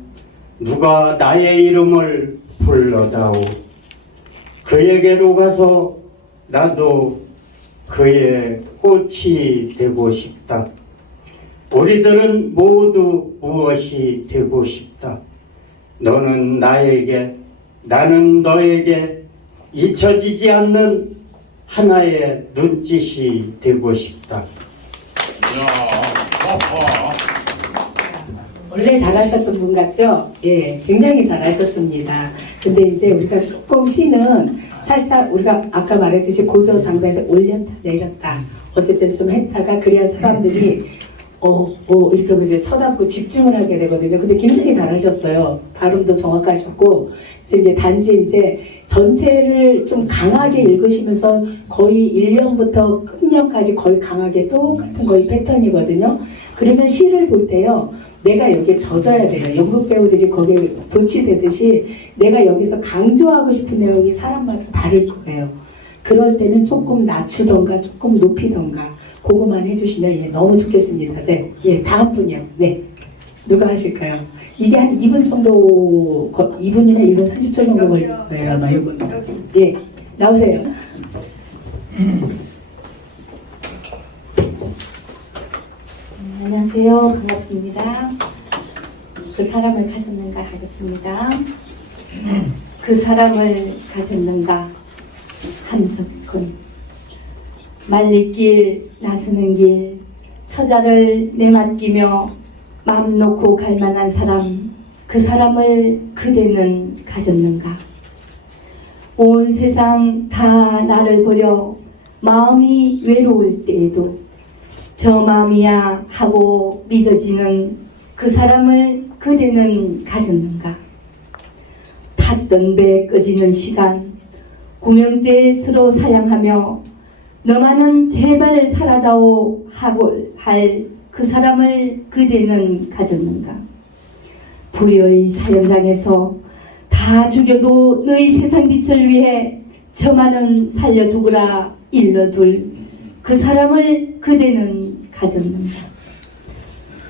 누가 나의 이름을 불러다오. 그에게로 가서 나도 그의 꽃이 되고 싶다. 우리들은 모두 무엇이 되고 싶다. 너는 나에게, 나는 너에게 잊혀지지 않는 하나의 눈짓이 되고 싶다. 원래 잘하셨던 분 같죠? 예, 굉장히 잘하셨습니다. 근데 이제 우리가 조금 시는 살짝 우리가 아까 말했듯이 고저장단에서 올렸다 내렸다 어쨌든 좀 했다가 그래야 사람들이 이렇게 이제 쳐다보고 집중을 하게 되거든요. 근데 굉장히 잘하셨어요. 발음도 정확하셨고, 그래서 이제 단지 이제 전체를 좀 강하게 읽으시면서 거의 1년부터 끝년까지 거의 강하게 똑같은 거의 패턴이거든요. 그러면 시를 볼 때요, 내가 여기에 젖어야 돼요. 연극 배우들이 거기에 도취되듯이 내가 여기서 강조하고 싶은 내용이 사람마다 다를 거예요. 그럴 때는 조금 낮추던가 조금 높이던가 그거만 해주시면 너무 좋겠습니다. 예, 다음 분이요. 네, 누가 하실까요? 이게 한 2분 정도, 2분이나 1분 30초 정도 걸릴 거예요. 아마 이건. 예, 나오세요. 안녕하세요. 반갑습니다. 그 사람을 가졌는가 하겠습니다. 그 사람을 가졌는가 한석훈. 말리길 나서는 길 처자를 내맡기며 맘 놓고 갈 만한 사람, 그 사람을 그대는 가졌는가. 온 세상 다 나를 버려 마음이 외로울 때에도 저 마음이야 하고 믿어지는 그 사람을 그대는 가졌는가. 탔던 배 꺼지는 시간 구명대 서로 사양하며 너만은 제발 살아다오 하고 할 그 사람을 그대는 가졌는가. 불의의 사형장에서 다 죽여도 너희 세상 빛을 위해 저만은 살려두거라 일러둘 그 사람을 그대는 가졌는가.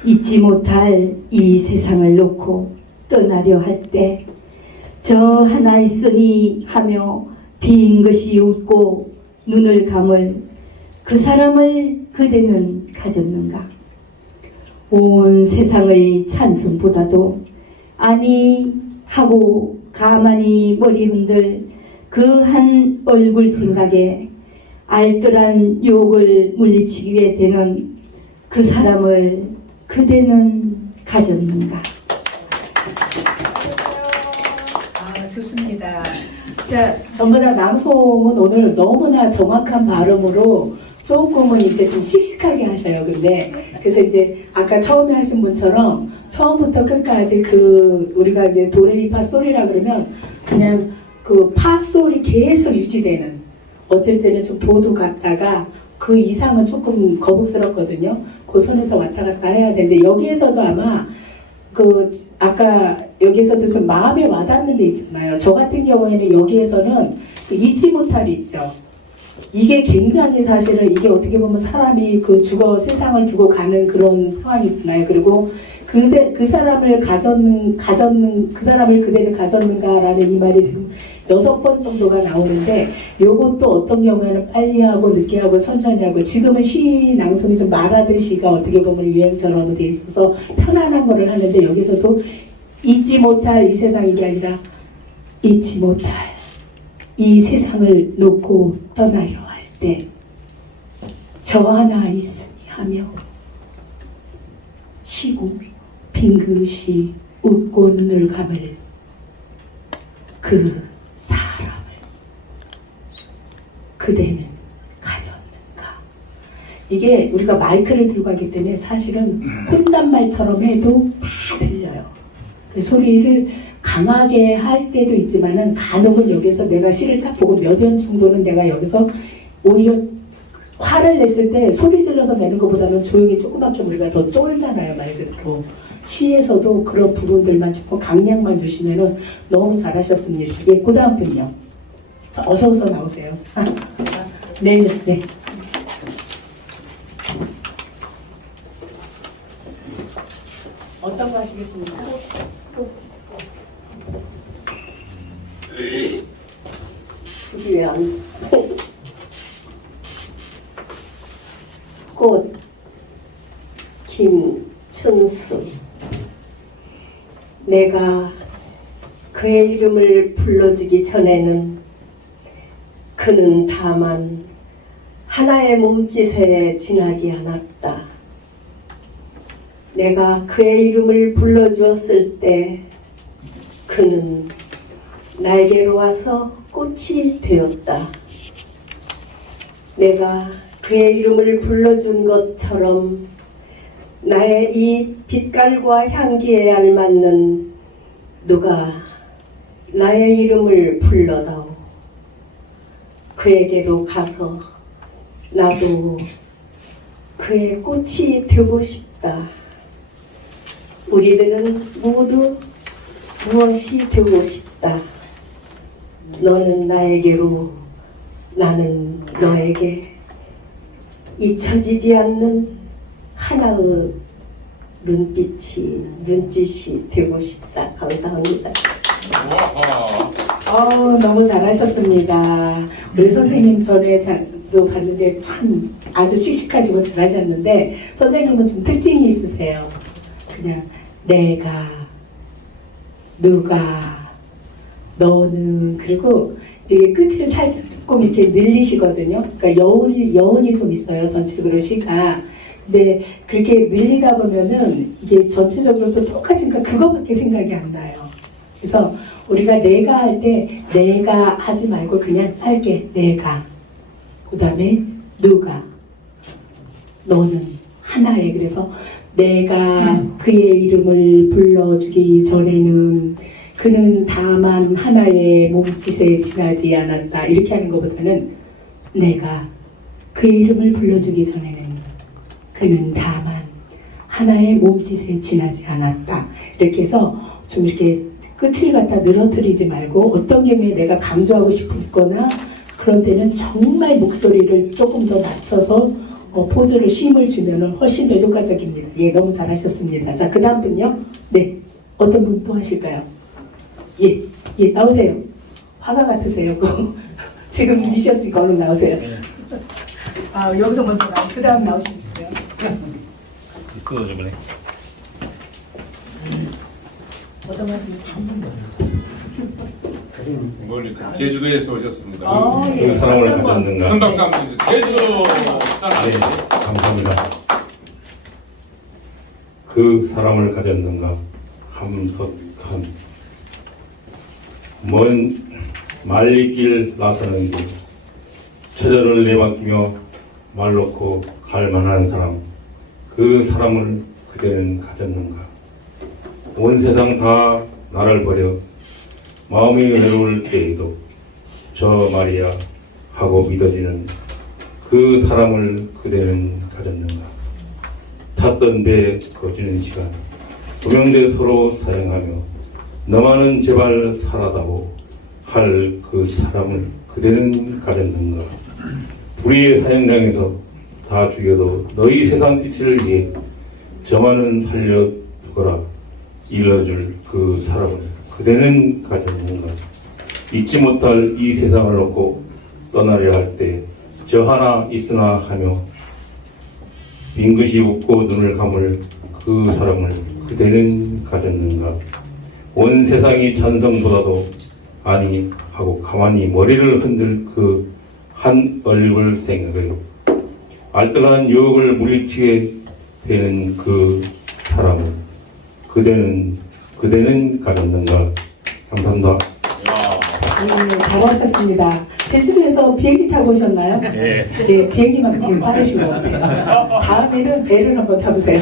잊지 못할 이 세상을 놓고 떠나려 할 때 저 하나 있으니 하며 빈 것이 웃고 눈을 감을 그 사람을 그대는 가졌는가. 온 세상의 찬성보다도 아니 하고 가만히 머리 흔들 그 한 얼굴 생각에 알뜰한 욕을 물리치게 되는 그 사람을 그대는 가졌는가. 좋습니다. 진짜 전부 다 낭송은 오늘 너무나 정확한 발음으로 조금은 이제 좀 씩씩하게 하셔요. 근데 그래서 이제 아까 처음에 하신 분처럼 처음부터 끝까지 그 우리가 이제 도레미파 소리라 그러면 그냥 그 파 소리 계속 유지되는, 어떨 때는 좀 도도 갔다가 그 이상은 조금 거북스럽거든요. 그 선에서 왔다 갔다 해야 되는데 여기에서도 아마 그 아까 여기에서도 좀 마음에 와닿는 데 있잖아요. 저 같은 경우에는 여기에서는 그 잊지 못할이 있죠. 이게 굉장히 사실은 이게 어떻게 보면 사람이 그 죽어 세상을 두고 가는 그런 상황이잖아요. 그리고 그 사람을 그 사람을 그대는 가졌는가라는 이 말이 지금 6번 정도가 나오는데, 요것도 어떤 경우에는 빨리 하고 늦게 하고 천천히 하고, 지금은 시 낭송이 좀 말하듯이가 어떻게 보면 유행처럼 돼 있어서 편안한 거를 하는데, 여기서도 잊지 못할 이 세상이 아니라 잊지 못할 이 세상을 놓고 떠나려 할 때 저 하나 있으니 하며 쉬고 빙긋이 웃고 눈을 감을 그 사람을 그대는 가졌는가. 이게 우리가 마이크를 들고 하기 때문에 사실은 혼잣말처럼 해도 다 들려요. 그 소리를 강하게 할 때도 있지만은 간혹은 여기서 내가 시를 딱 보고 몇 연 정도는 내가 여기서 오히려 화를 냈을 때 소리 질러서 내는 것보다는 조용히 조그맣게 우리가 더 쫄잖아요, 말 그대로. 시에서도 그런 부분들만 조금 강약만 주시면은 너무 잘하셨습니다. 예, 그 다음 분요. 어서 나오세요. 네. 어떤 거 하시겠습니까? 주변 꽃 김춘수. 내가 그의 이름을 불러주기 전에는 그는 다만 하나의 몸짓에 지나지 않았다. 내가 그의 이름을 불러주었을 때 그는 나에게로 와서 꽃이 되었다. 내가 그의 이름을 불러준 것처럼 나의 이 빛깔과 향기에 알맞는 누가 나의 이름을 불러다오. 그에게로 가서 나도 그의 꽃이 되고 싶다. 우리들은 모두 무엇이 되고 싶다. 너는 나에게로, 나는 너에게 잊혀지지 않는 하나의 눈짓이 되고 싶다. 감사합니다. 너무 잘하셨습니다. 우리 선생님 전에도 봤는데 참 아주 씩씩하시고 잘하셨는데 선생님은 좀 특징이 있으세요. 그냥 내가, 누가, 너는, 그리고 이게 끝을 살짝 조금 이렇게 늘리시거든요. 그러니까 여운이 좀 있어요. 전체적으로 시가. 근데 그렇게 늘리다 보면은 이게 전체적으로 또 똑같으니까 그거밖에 생각이 안 나요. 그래서 우리가 내가 할 때 내가 하지 말고 그냥 짧게 내가, 그 다음에 누가, 너는 하나에. 그래서 내가 그의 이름을 불러주기 전에는 그는 다만 하나의 몸짓에 지나지 않았다. 이렇게 하는 것보다는 내가 그의 이름을 불러주기 전에는 그는 다만 하나의 몸짓에 지나지 않았다. 이렇게 해서 좀 이렇게 끝을 갖다 늘어뜨리지 말고 어떤 경우에 내가 강조하고 싶거나 그런 때는 정말 목소리를 조금 더 낮춰서 포즈를 쉼을 주면 훨씬 더 효과적입니다. 예, 너무 잘하셨습니다. 자, 그 다음 분요. 네, 어떤 분 또 하실까요? 예, 나오세요. 화가 같으세요. 지금 미셨으니까 얼른 나오세요. 여기서 먼저 나오고 그 다음 나오시겠어요? 있어 저번에. 어떤 거 하시겠어요? 멀리 제주도에서 오셨습니다. 예. 그 사람을 가졌는가? 큰 박수 한번 주세요. 제주도 사람. 네, 감사합니다. 그 사람을 가졌는가? 함석한 먼 말리길 나서는 길 처절을 내맡기며 말 놓고 갈 만한 사람, 그 사람을 그대는 가졌는가? 온 세상 다 나를 버려 마음이 외로울 때에도 저 말이야 하고 믿어지는 그 사람을 그대는 가졌는가? 탔던 배에 거지는 시간 조명대 서로 사랑하며 너만은 제발 살아다오 할 그 사람을 그대는 가졌는가? 불의의 사형장에서 다 죽여도 너희 세상 빛을 위해 저만은 살려두거라 일러줄 그 사람을 그대는 가졌는가? 잊지 못할 이 세상을 놓고 떠나려 할 때 저 하나 있으나 하며 빙긋이 웃고 눈을 감을 그 사람을 그대는 가졌는가? 온 세상이 찬성보다도 아니 하고 가만히 머리를 흔들 그 한 얼굴 생각해요. 알뜰한 유혹을 물리치게 되는 그 사람을 그대는 가졌는가? 감사합니다. 네, 잘하셨습니다. 제주도에서 비행기 타고 오셨나요? 네. 네, 비행기만 그렇게 빠르신 것 같아요. 다음에는 배를 한번 타보세요.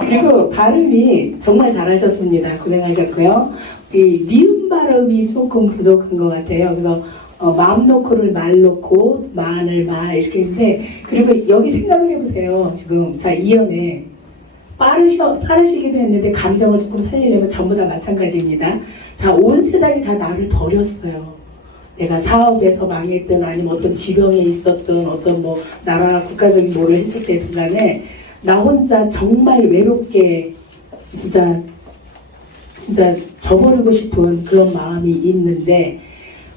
그리고 발음이 정말 잘하셨습니다. 고생하셨고요. 이 미음 발음이 조금 부족한 것 같아요. 그래서 마음 놓고를 말 놓고 만을 말 이렇게 했는데 그리고 여기 생각을 해보세요. 지금 자 이연에 빠르시기도 했는데 감정을 조금 살리려면 전부 다 마찬가지입니다. 자, 온 세상이 다 나를 버렸어요. 내가 사업에서 망했든 아니면 어떤 지병에 있었든 어떤 뭐 나라 국가적인 뭐를 했을 때든 간에 나 혼자 정말 외롭게 진짜 저버리고 싶은 그런 마음이 있는데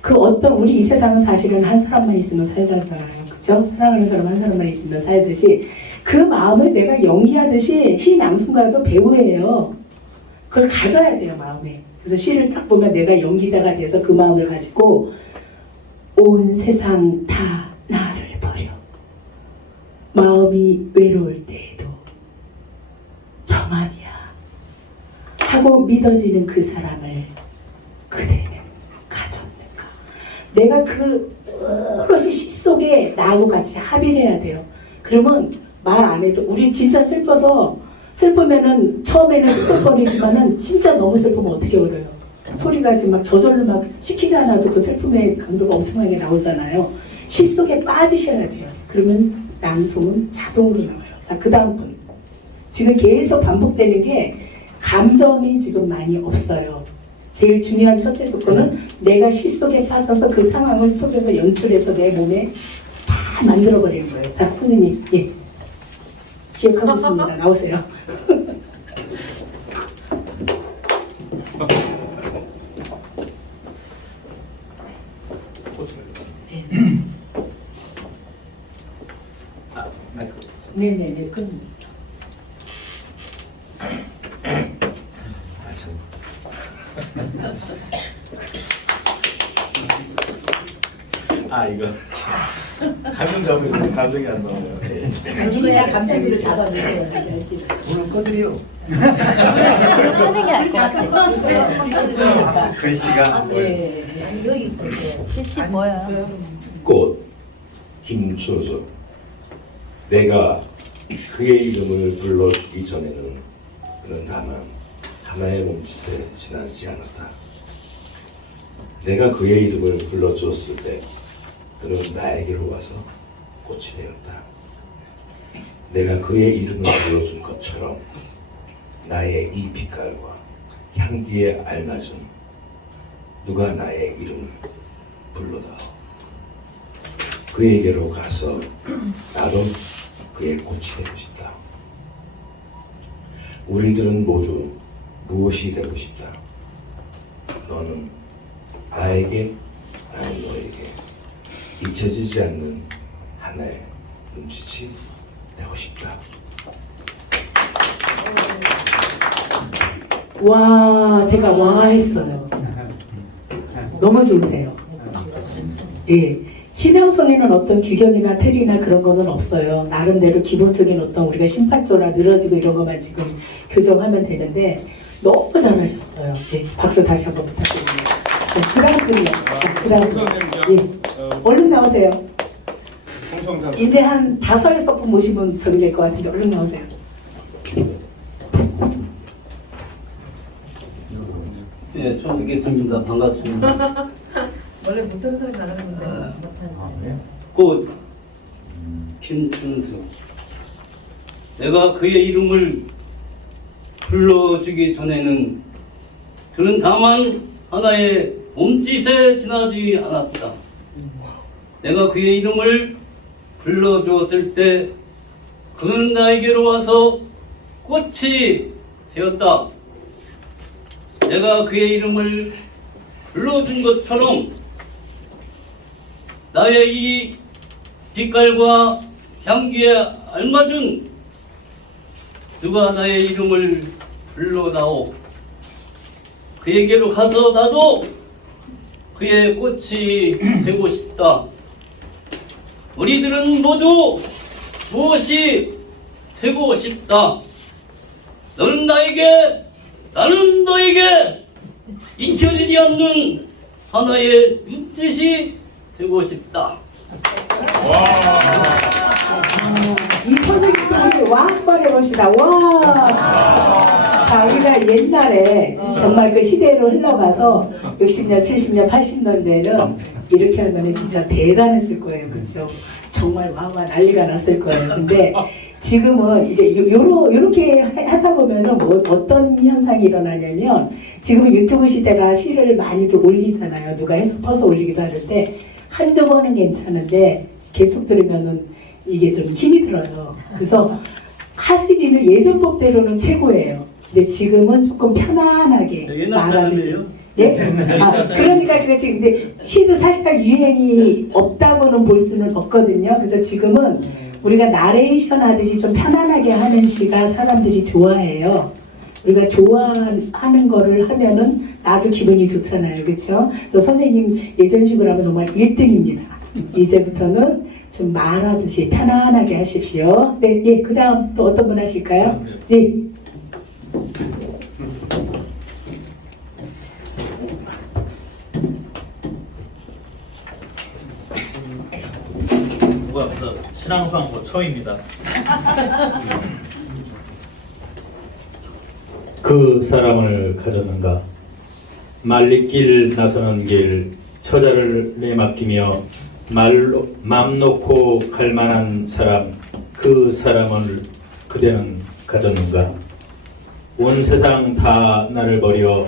그 어떤 우리 이 세상은 사실은 한 사람만 있으면 살잖아요. 그죠? 사랑하는 사람 한 사람만 있으면 살듯이 그 마음을 내가 연기하듯이 시 낭송가도 배우예요. 그걸 가져야 돼요, 마음에. 그래서 시를 딱 보면 내가 연기자가 돼서 그 마음을 가지고 온 세상 다 나를 버려 마음이 외로울 때에도 정함이야 하고 믿어지는 그 사람을 그대는 가졌는가. 내가 그 오롯이 시 속에 나하고 같이 합의를 해야 돼요. 그러면 말 안 해도 우리 진짜 슬프면은 처음에는 끄덕거리지만은 진짜 너무 슬프면 어떻게 울어요? 소리가 지금 막 저절로 막 시키지 않아도 그 슬픔의 강도가 엄청나게 나오잖아요. 시 속에 빠지셔야 돼요. 그러면 낭송은 자동으로 나와요. 자, 그 다음 분. 지금 계속 반복되는 게 감정이 지금 많이 없어요. 제일 중요한 첫째 조건은 내가 시 속에 빠져서 그 상황을 속에서 연출해서 내 몸에 다 만들어버리는 거예요. 자, 선생님, 예. 기억하고 있습니다. 나오세요. 네네네. 그럼. 이거 감정 잡으면 감정이 안 나와요. 이거야 감정기를 잡아주세요. 열심히. 오늘 꺼드려. 하는 게 나을 것 같아요. 글씨가 네. 글씨 뭐야? 꽃 김초조. 내가 그의 이름을 불러주기 전에는 그는 다만 하나의 몸짓에 지나지 않았다. 내가 그의 이름을 불러주었을 때 그는 나에게로 와서 꽃이 되었다. 내가 그의 이름을 불러준 것처럼 나의 이 빛깔과 향기에 알맞은 누가 나의 이름을 불러다오. 그에게로 가서 나도 그의 꽃이 되고 싶다. 우리들은 모두 무엇이 되고 싶다. 너는 나에게, 나는 너에게 잊혀지지 않는 하나의 눈빛이 되고 싶다. 와, 제가 와 했어요. 너무 좋으세요. 예. 신앙송에는 어떤 규격이나 틀이나 그런 거는 없어요. 나름대로 기본적인 어떤 우리가 심파조나 늘어지고 이런 것만 지금 교정하면 되는데 너무 잘하셨어요. 네, 박수 다시 한번 부탁드립니다. 그 다음 분이요. 그 다음 예. 얼른 나오세요. 이제 한 5-6분 모시면 저기 될 것 같은데 얼른 나오세요. 예, 처음 뵙겠습니다. 반갑습니다. 원래 못하는 사람이 나가는 건데. 꽃 김춘수. 내가 그의 이름을 불러주기 전에는 그는 다만 하나의 몸짓에 지나지 않았다. 내가 그의 이름을 불러주었을 때 그는 나에게로 와서 꽃이 되었다. 내가 그의 이름을 불러준 것처럼 나의 이 빛깔과 향기에 알맞은 누가 나의 이름을 불러다오. 그에게로 가서 나도 그의 꽃이 되고 싶다. 우리들은 모두 무엇이 되고 싶다. 너는 나에게, 나는 너에게 잊혀지지 않는 하나의 눈짓이 되고 싶다. 이 선생님이 와 한번 해봅시다. 와. 자, 우리가 옛날에 정말 그 시대로 흘러가서 60년, 70년, 80년대는 이렇게 하면 진짜 대단했을 거예요. 그렇죠? 정말 와와 난리가 났을 거예요. 근데 지금은 이제 요렇게 하다 보면은 어떤 현상이 일어나냐면 지금은 유튜브 시대라 시를 많이들 올리잖아요. 누가 해서 퍼서 올리기도 하는데 한두 번은 괜찮은데 계속 들으면은 이게 좀 힘이 들어요. 그래서 하시기는 예전 법대로는 최고예요. 근데 지금은 조금 편안하게 말하듯이. 예? 그러니까 그거 지금 근데 시도 살짝 유행이 없다고는 볼 수는 없거든요. 그래서 지금은 우리가 나레이션 하듯이 좀 편안하게 하는 시가 사람들이 좋아해요. 우리가 좋아하는 거를 하면은 나도 기분이 좋잖아요. 그렇죠? 그래서 선생님 예전식으로 하면 정말 1등입니다. 이제부터는 좀 말하듯이 편안하게 하십시오. 네, 예, 그 다음 또 어떤 분 하실까요? 네. 신앙수항 처음입니다. 그 사람을 가졌는가? 말리길 나서는 길 처자를 내맡기며 맘 놓고 갈 만한 사람, 그 사람을 그대는 가졌는가? 온 세상 다 나를 버려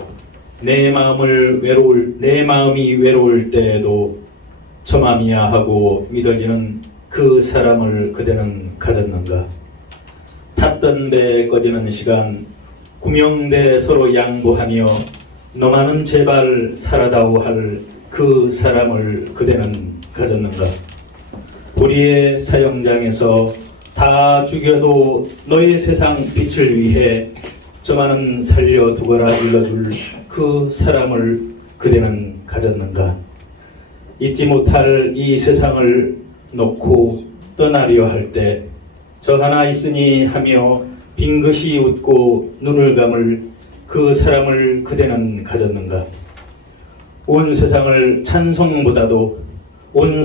내 마음이 외로울 때에도 저 맘이야 하고 믿어지는 그 사람을 그대는 가졌는가? 탔던 배 꺼지는 시간 구명대 서로 양보하며 너만은 제발 살아다오 할 그 사람을 그대는 가졌는가? 우리의 사형장에서 다 죽여도 너의 세상 빛을 위해 저만은 살려두거라 일러줄 그 사람을 그대는 가졌는가? 잊지 못할 이 세상을 놓고 떠나려 할 때 저 하나 있으니 하며 빙긋이 웃고 눈을 감을 그 사람을 그대는 가졌는가? 온 세상을 찬송보다도 온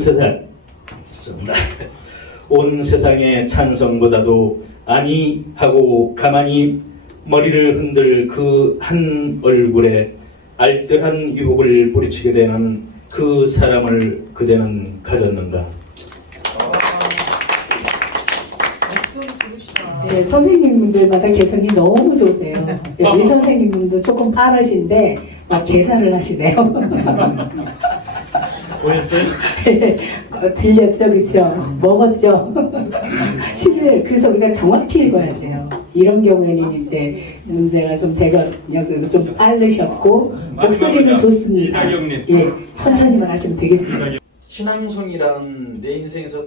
세상의 찬송보다도 아니 하고 가만히 머리를 흔들 그 한 얼굴에 알뜰한 유혹을 뿌리치게 되는 그 사람을 그대는 가졌는가? 네, 선생님들마다 개성이 너무 좋으세요. 네, 우리 선생님분도 조금 빠르신데 막 계산을 하시네요. 보였어요? 들렸죠, 그렇죠? 먹었죠. 시를 그래서 우리가 정확히 읽어야 돼요. 이런 경우에는 이제 문제가 좀 대변력 좀 빠르셨고 목소리는 좋습니다. 이다경님. 예, 천천히만 하시면 되겠습니다. 신앙송이라는 내 인생에서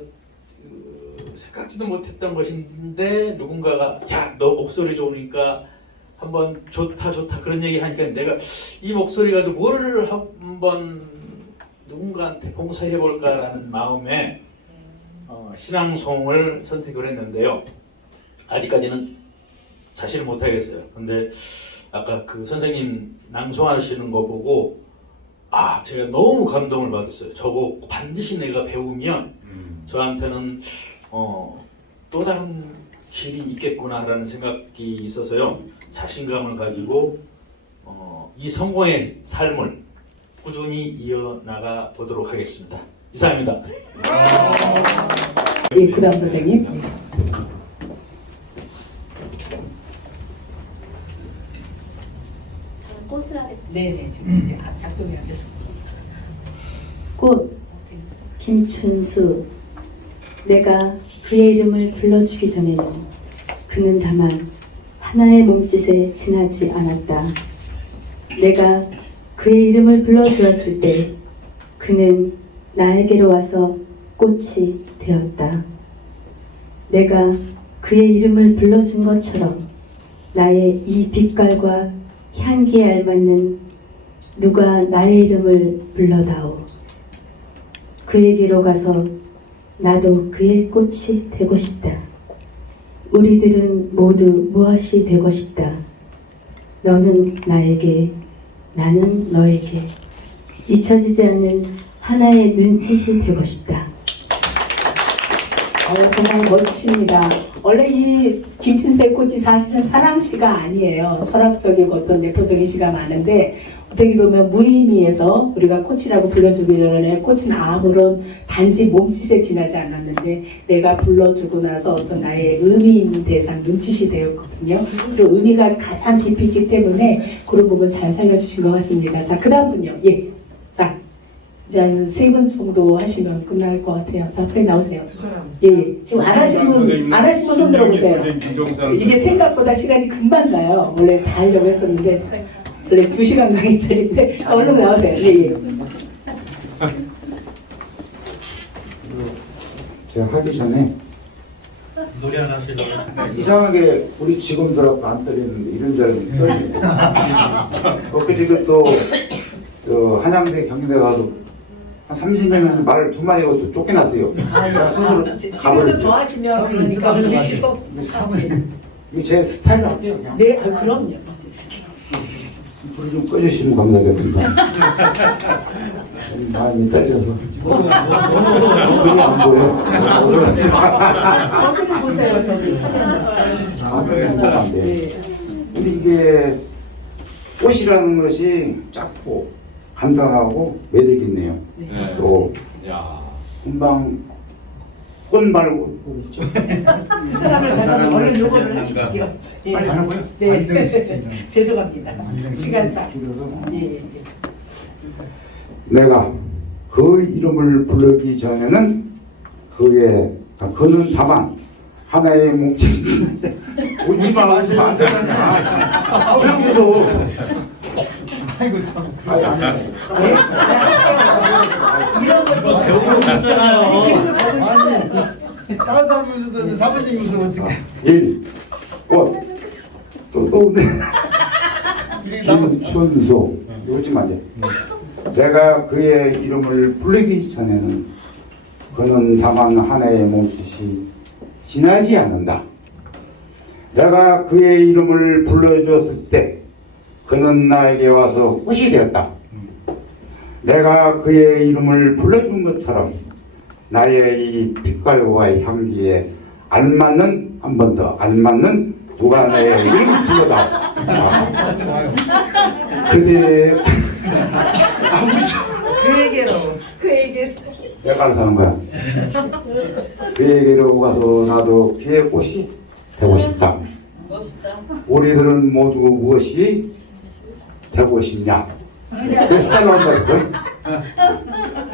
생각지도 못했던 것인데 누군가가 야, 너 목소리 좋으니까 한번 좋다 그런 얘기 하니까 내가 이 목소리 가지고 뭐를 한번 누군가한테 봉사해 볼까라는 마음에 신앙송을 선택을 했는데요. 아직까지는 자신을 못하겠어요. 근데 아까 그 선생님 낭송하시는 거 보고 제가 너무 감동을 받았어요. 저거 반드시 내가 배우면 저한테는 또 다른 길이 있겠구나라는 생각이 있어서요. 자신감을 가지고 이 성공의 삶을 꾸준히 이어나가 보도록 하겠습니다. 이상입니다. 예, 그 다음 선생님. 꽃을 하겠습니다. 네네, 지금 작동이 하겠습니다. 꽃 김춘수. 내가 그의 이름을 불러주기 전에는 그는 다만 하나의 몸짓에 지나지 않았다. 내가 그의 이름을 불러주었을 때 그는 나에게로 와서 꽃이 되었다. 내가 그의 이름을 불러준 것처럼 나의 이 빛깔과 향기에 알맞는 누가 나의 이름을 불러다오. 그에게로 가서 나도 그의 꽃이 되고 싶다. 우리들은 모두 무엇이 되고 싶다. 너는 나에게, 나는 너에게 잊혀지지 않는 하나의 눈짓이 되고 싶다. 정말 멋지십니다. 원래 이 김춘수의 꽃이 사실은 사랑시가 아니에요. 철학적이고 어떤 내포적인 시가 많은데 어떻게 보면 무의미해서 우리가 꽃이라고 불러주기 전에 꽃은 아무런 단지 몸짓에 지나지 않았는데 내가 불러주고 나서 어떤 나의 의미 있는 대상, 눈짓이 되었거든요. 그리고 의미가 가장 깊이 있기 때문에 그런 부분 잘 살려주신 것 같습니다. 자, 그 다음 분요. 예. 자, 이제 한 3분 정도 하시면 끝날 것 같아요. 자, 빨리 나오세요. 예, 예. 지금 안 하신 분 손 들어보세요. 이게 생각보다 시간이 금방 가요. 원래 다 하려고 했었는데 원래 2시간 강의짜리인데 얼른 나오세요. 예, 예. 제가 하기 전에 노래 하나 하시죠. 이상하게 우리 직원들하고 안 떨리는데 이런 자리는 떨리고 그때 또 한양대 경희대 가서 한 30명은 말을 2마디 하고 쫓겨났어요. 제가 스스로 지금도 가버렸어요. 더 하시면 그러니까 이게 제 스타일로 할게요. 그냥. 네, 그럼요. 불을 좀 꺼주시면 감사하겠습니다. 마음이 떨려서 눈이 안 보여. 저기를 보세요, 저기. 안 돼. 근데 이게 꽃이라는 것이 작고 간단하고 매력 있네요. 또 금방 꽃 말고 꽃 있죠. 그 사람을 가서 얼른 요거를 하십시오. 예. 빨리 하는 거예요? 네. 죄송합니다. 시간상. 예, 예. 내가 그 이름을 부르기 전에는 그는 다만 하나의 뭉친 웃지마 하시면 안 되냐. 왜 웃어? 아이고 참. 아니 이런 거 배우셨잖아요. 다른 사람 웃으면 사부님 웃으면 어떡해. 1. 꽃. 또 김춘수. 웃지 마 이제. 내가 그의 이름을 부르기 전에는 그는 다만 하나의 몸짓이 지나지 않는다. 내가 그의 이름을 불러주었을 때 그는 나에게 와서 꽃이 되었다. 내가 그의 이름을 불러준 것처럼 나의 이 빛깔과 향기에 알맞는 한 번 더 알맞는 누가 내 이름을 불러다. 그대 그에게 내가 알아서 하는 거야. 그에게로 가서 나도 그의 꽃이 되고 싶다. 우리들은 모두 무엇이 되고 싶냐? 내 스타일로 한다 했거든.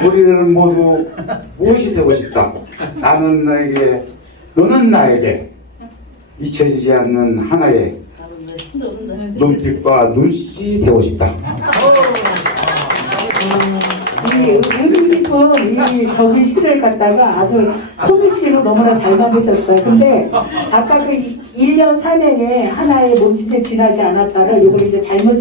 우리들은 모두 무엇이 되고 싶다. 나는 너에게, 너는 나에게 잊혀지지 않는 하나의 눈빛과 눈빛이 되고 싶다. 이 의미 깊은 이 저기 시를 갖다가 아주 코믹시로 너무나 잘 만드셨어요. 근데 아까 그 1년 산행에 하나의 몸짓에 지나지 않았다를 이걸 이제 잘못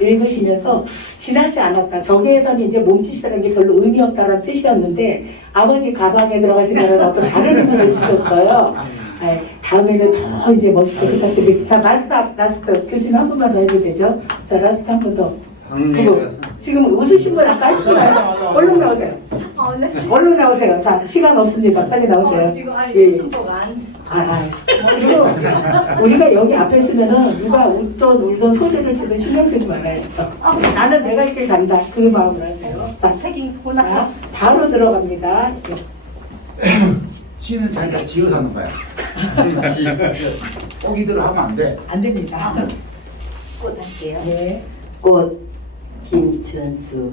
읽으시면서 지나지 않았다. 저기에서는 이제 몸짓이라는 게 별로 의미 없다는 뜻이었는데 아버지 가방에 들어가시다는 어떤 다른 의미를 주셨어요. 네, 다음에는 더 이제 멋있게 부탁드리겠습니다. 자, 마지막 라스트 교수님 한 번만 더 해도 되죠? 자, 라스트 한 번 더. 그리고 지금 웃으신 분 아까 하시잖아요. 얼른 나오세요. 얼른 나오세요. 자, 시간 없습니다. 빨리 나오세요. 지금 예. 무슨 보안? 그리고 우리가 여기 앞에 있으면은 누가 웃던 울던 소리를 지금 신경 쓰지 말아요. 나는 내가 길 간다. 그 마음으로 하세요. 자, 자, 바로 들어갑니다. 시는 자기가 지어서 하는 거야. 꼬기들 하면 안 돼. 안 됩니다. 꽃 할게요. 네. 꽃 김춘수.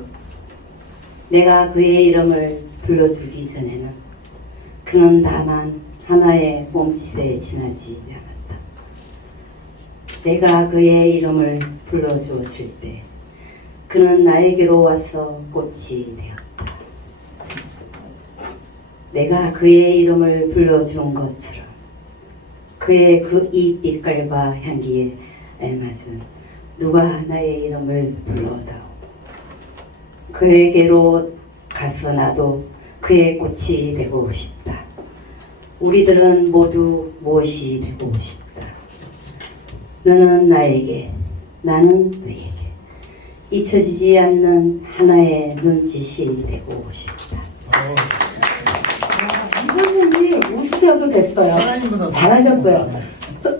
내가 그의 이름을 불러주기 전에는 그는 다만 하나의 몸짓에 지나지 않았다. 내가 그의 이름을 불러주었을 때 그는 나에게로 와서 꽃이 되었다. 내가 그의 이름을 불러준 것처럼 그의 그 이 빛깔과 향기에 알맞은 누가 나의 이름을 불러다오. 그에게로 가서 나도 그의 꽃이 되고 싶다. 우리들은 모두 무엇이 되고 싶다. 너는 나에게, 나는 너에게 잊혀지지 않는 하나의 눈짓이 되고 싶다. 이선생님 선생님 웃으셔도 됐어요. 잘하셨어요.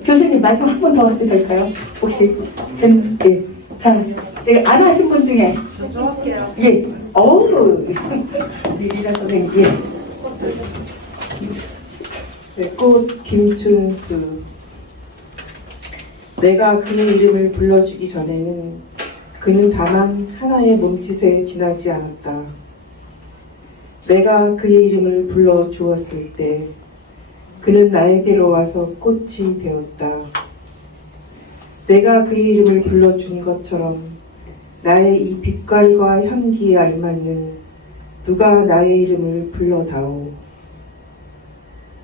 교수님 마지막 한 번 더 해도 될까요? 혹시 예. 자, 제가 안 하신 분 중에 저 할게요. 예. 어우 리리라 선생님 예. 네, 꽃 김춘수. 내가 그의 이름을 불러주기 전에는 그는 다만 하나의 몸짓에 지나지 않았다. 내가 그의 이름을 불러주었을 때 그는 나에게로 와서 꽃이 되었다. 내가 그의 이름을 불러준 것처럼 나의 이 빛깔과 향기에 알맞는 누가 나의 이름을 불러다오.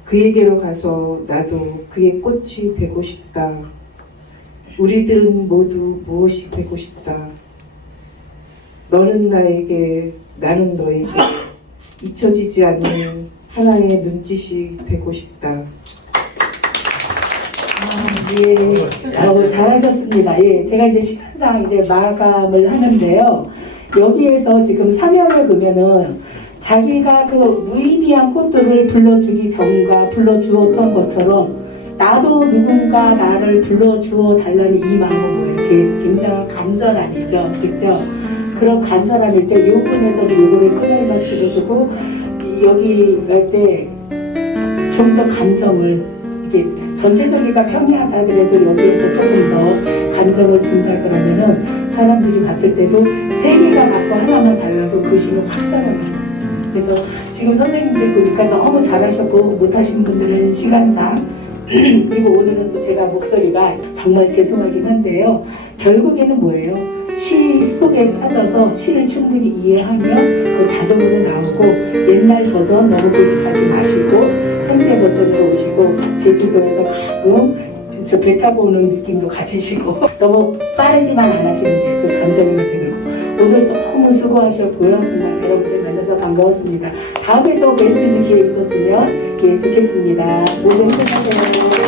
그에게로 가서 나도 그의 꽃이 되고 싶다. 우리들은 모두 무엇이 되고 싶다. 너는 나에게, 나는 너에게 잊혀지지 않는 하나의 눈짓이 되고 싶다. 예, 잘하셨습니다. 예, 제가 이제 시간상 이제 마감을 하는데요. 여기에서 지금 사면을 보면은 자기가 그 무의미한 꽃들을 불러주기 전과 불러주었던 것처럼 나도 누군가 나를 불러주어 달라는 이 마음은 뭐예요? 굉장한 간절함이죠. 그렇죠? 그런 간절함일 때 요 부분에서도 요거를 클라이막스로 두고 여기 할 때 좀 더 감정을 이게 전체적이가 평이하다 하더라도 여기에서 조금 더 감정을 준다 그러면은 사람들이 봤을 때도 세 개가 갖고 하나만 달라도 그 시는 확 살아나요. 그래서 지금 선생님들 보니까 너무 잘하셨고 못하신 분들은 시간상 그리고 오늘은 또 제가 목소리가 정말 죄송하긴 한데요. 결국에는 뭐예요? 시 속에 빠져서 시를 충분히 이해하면 그 자동으로 나오고 옛날 버전 너무 고집하지 마시고 현대 버전으로 오시고 제주도에서 가끔 저 배 타고 오는 느낌도 가지시고 너무 빠르기만 안 하시는 게 그 감정이 되고 오늘 너무 수고하셨고요. 정말 여러분들 만나서 반가웠습니다. 다음에 또 뵐 수 있는 기회 있었으면 예, 좋겠습니다. 모두 행복하세요.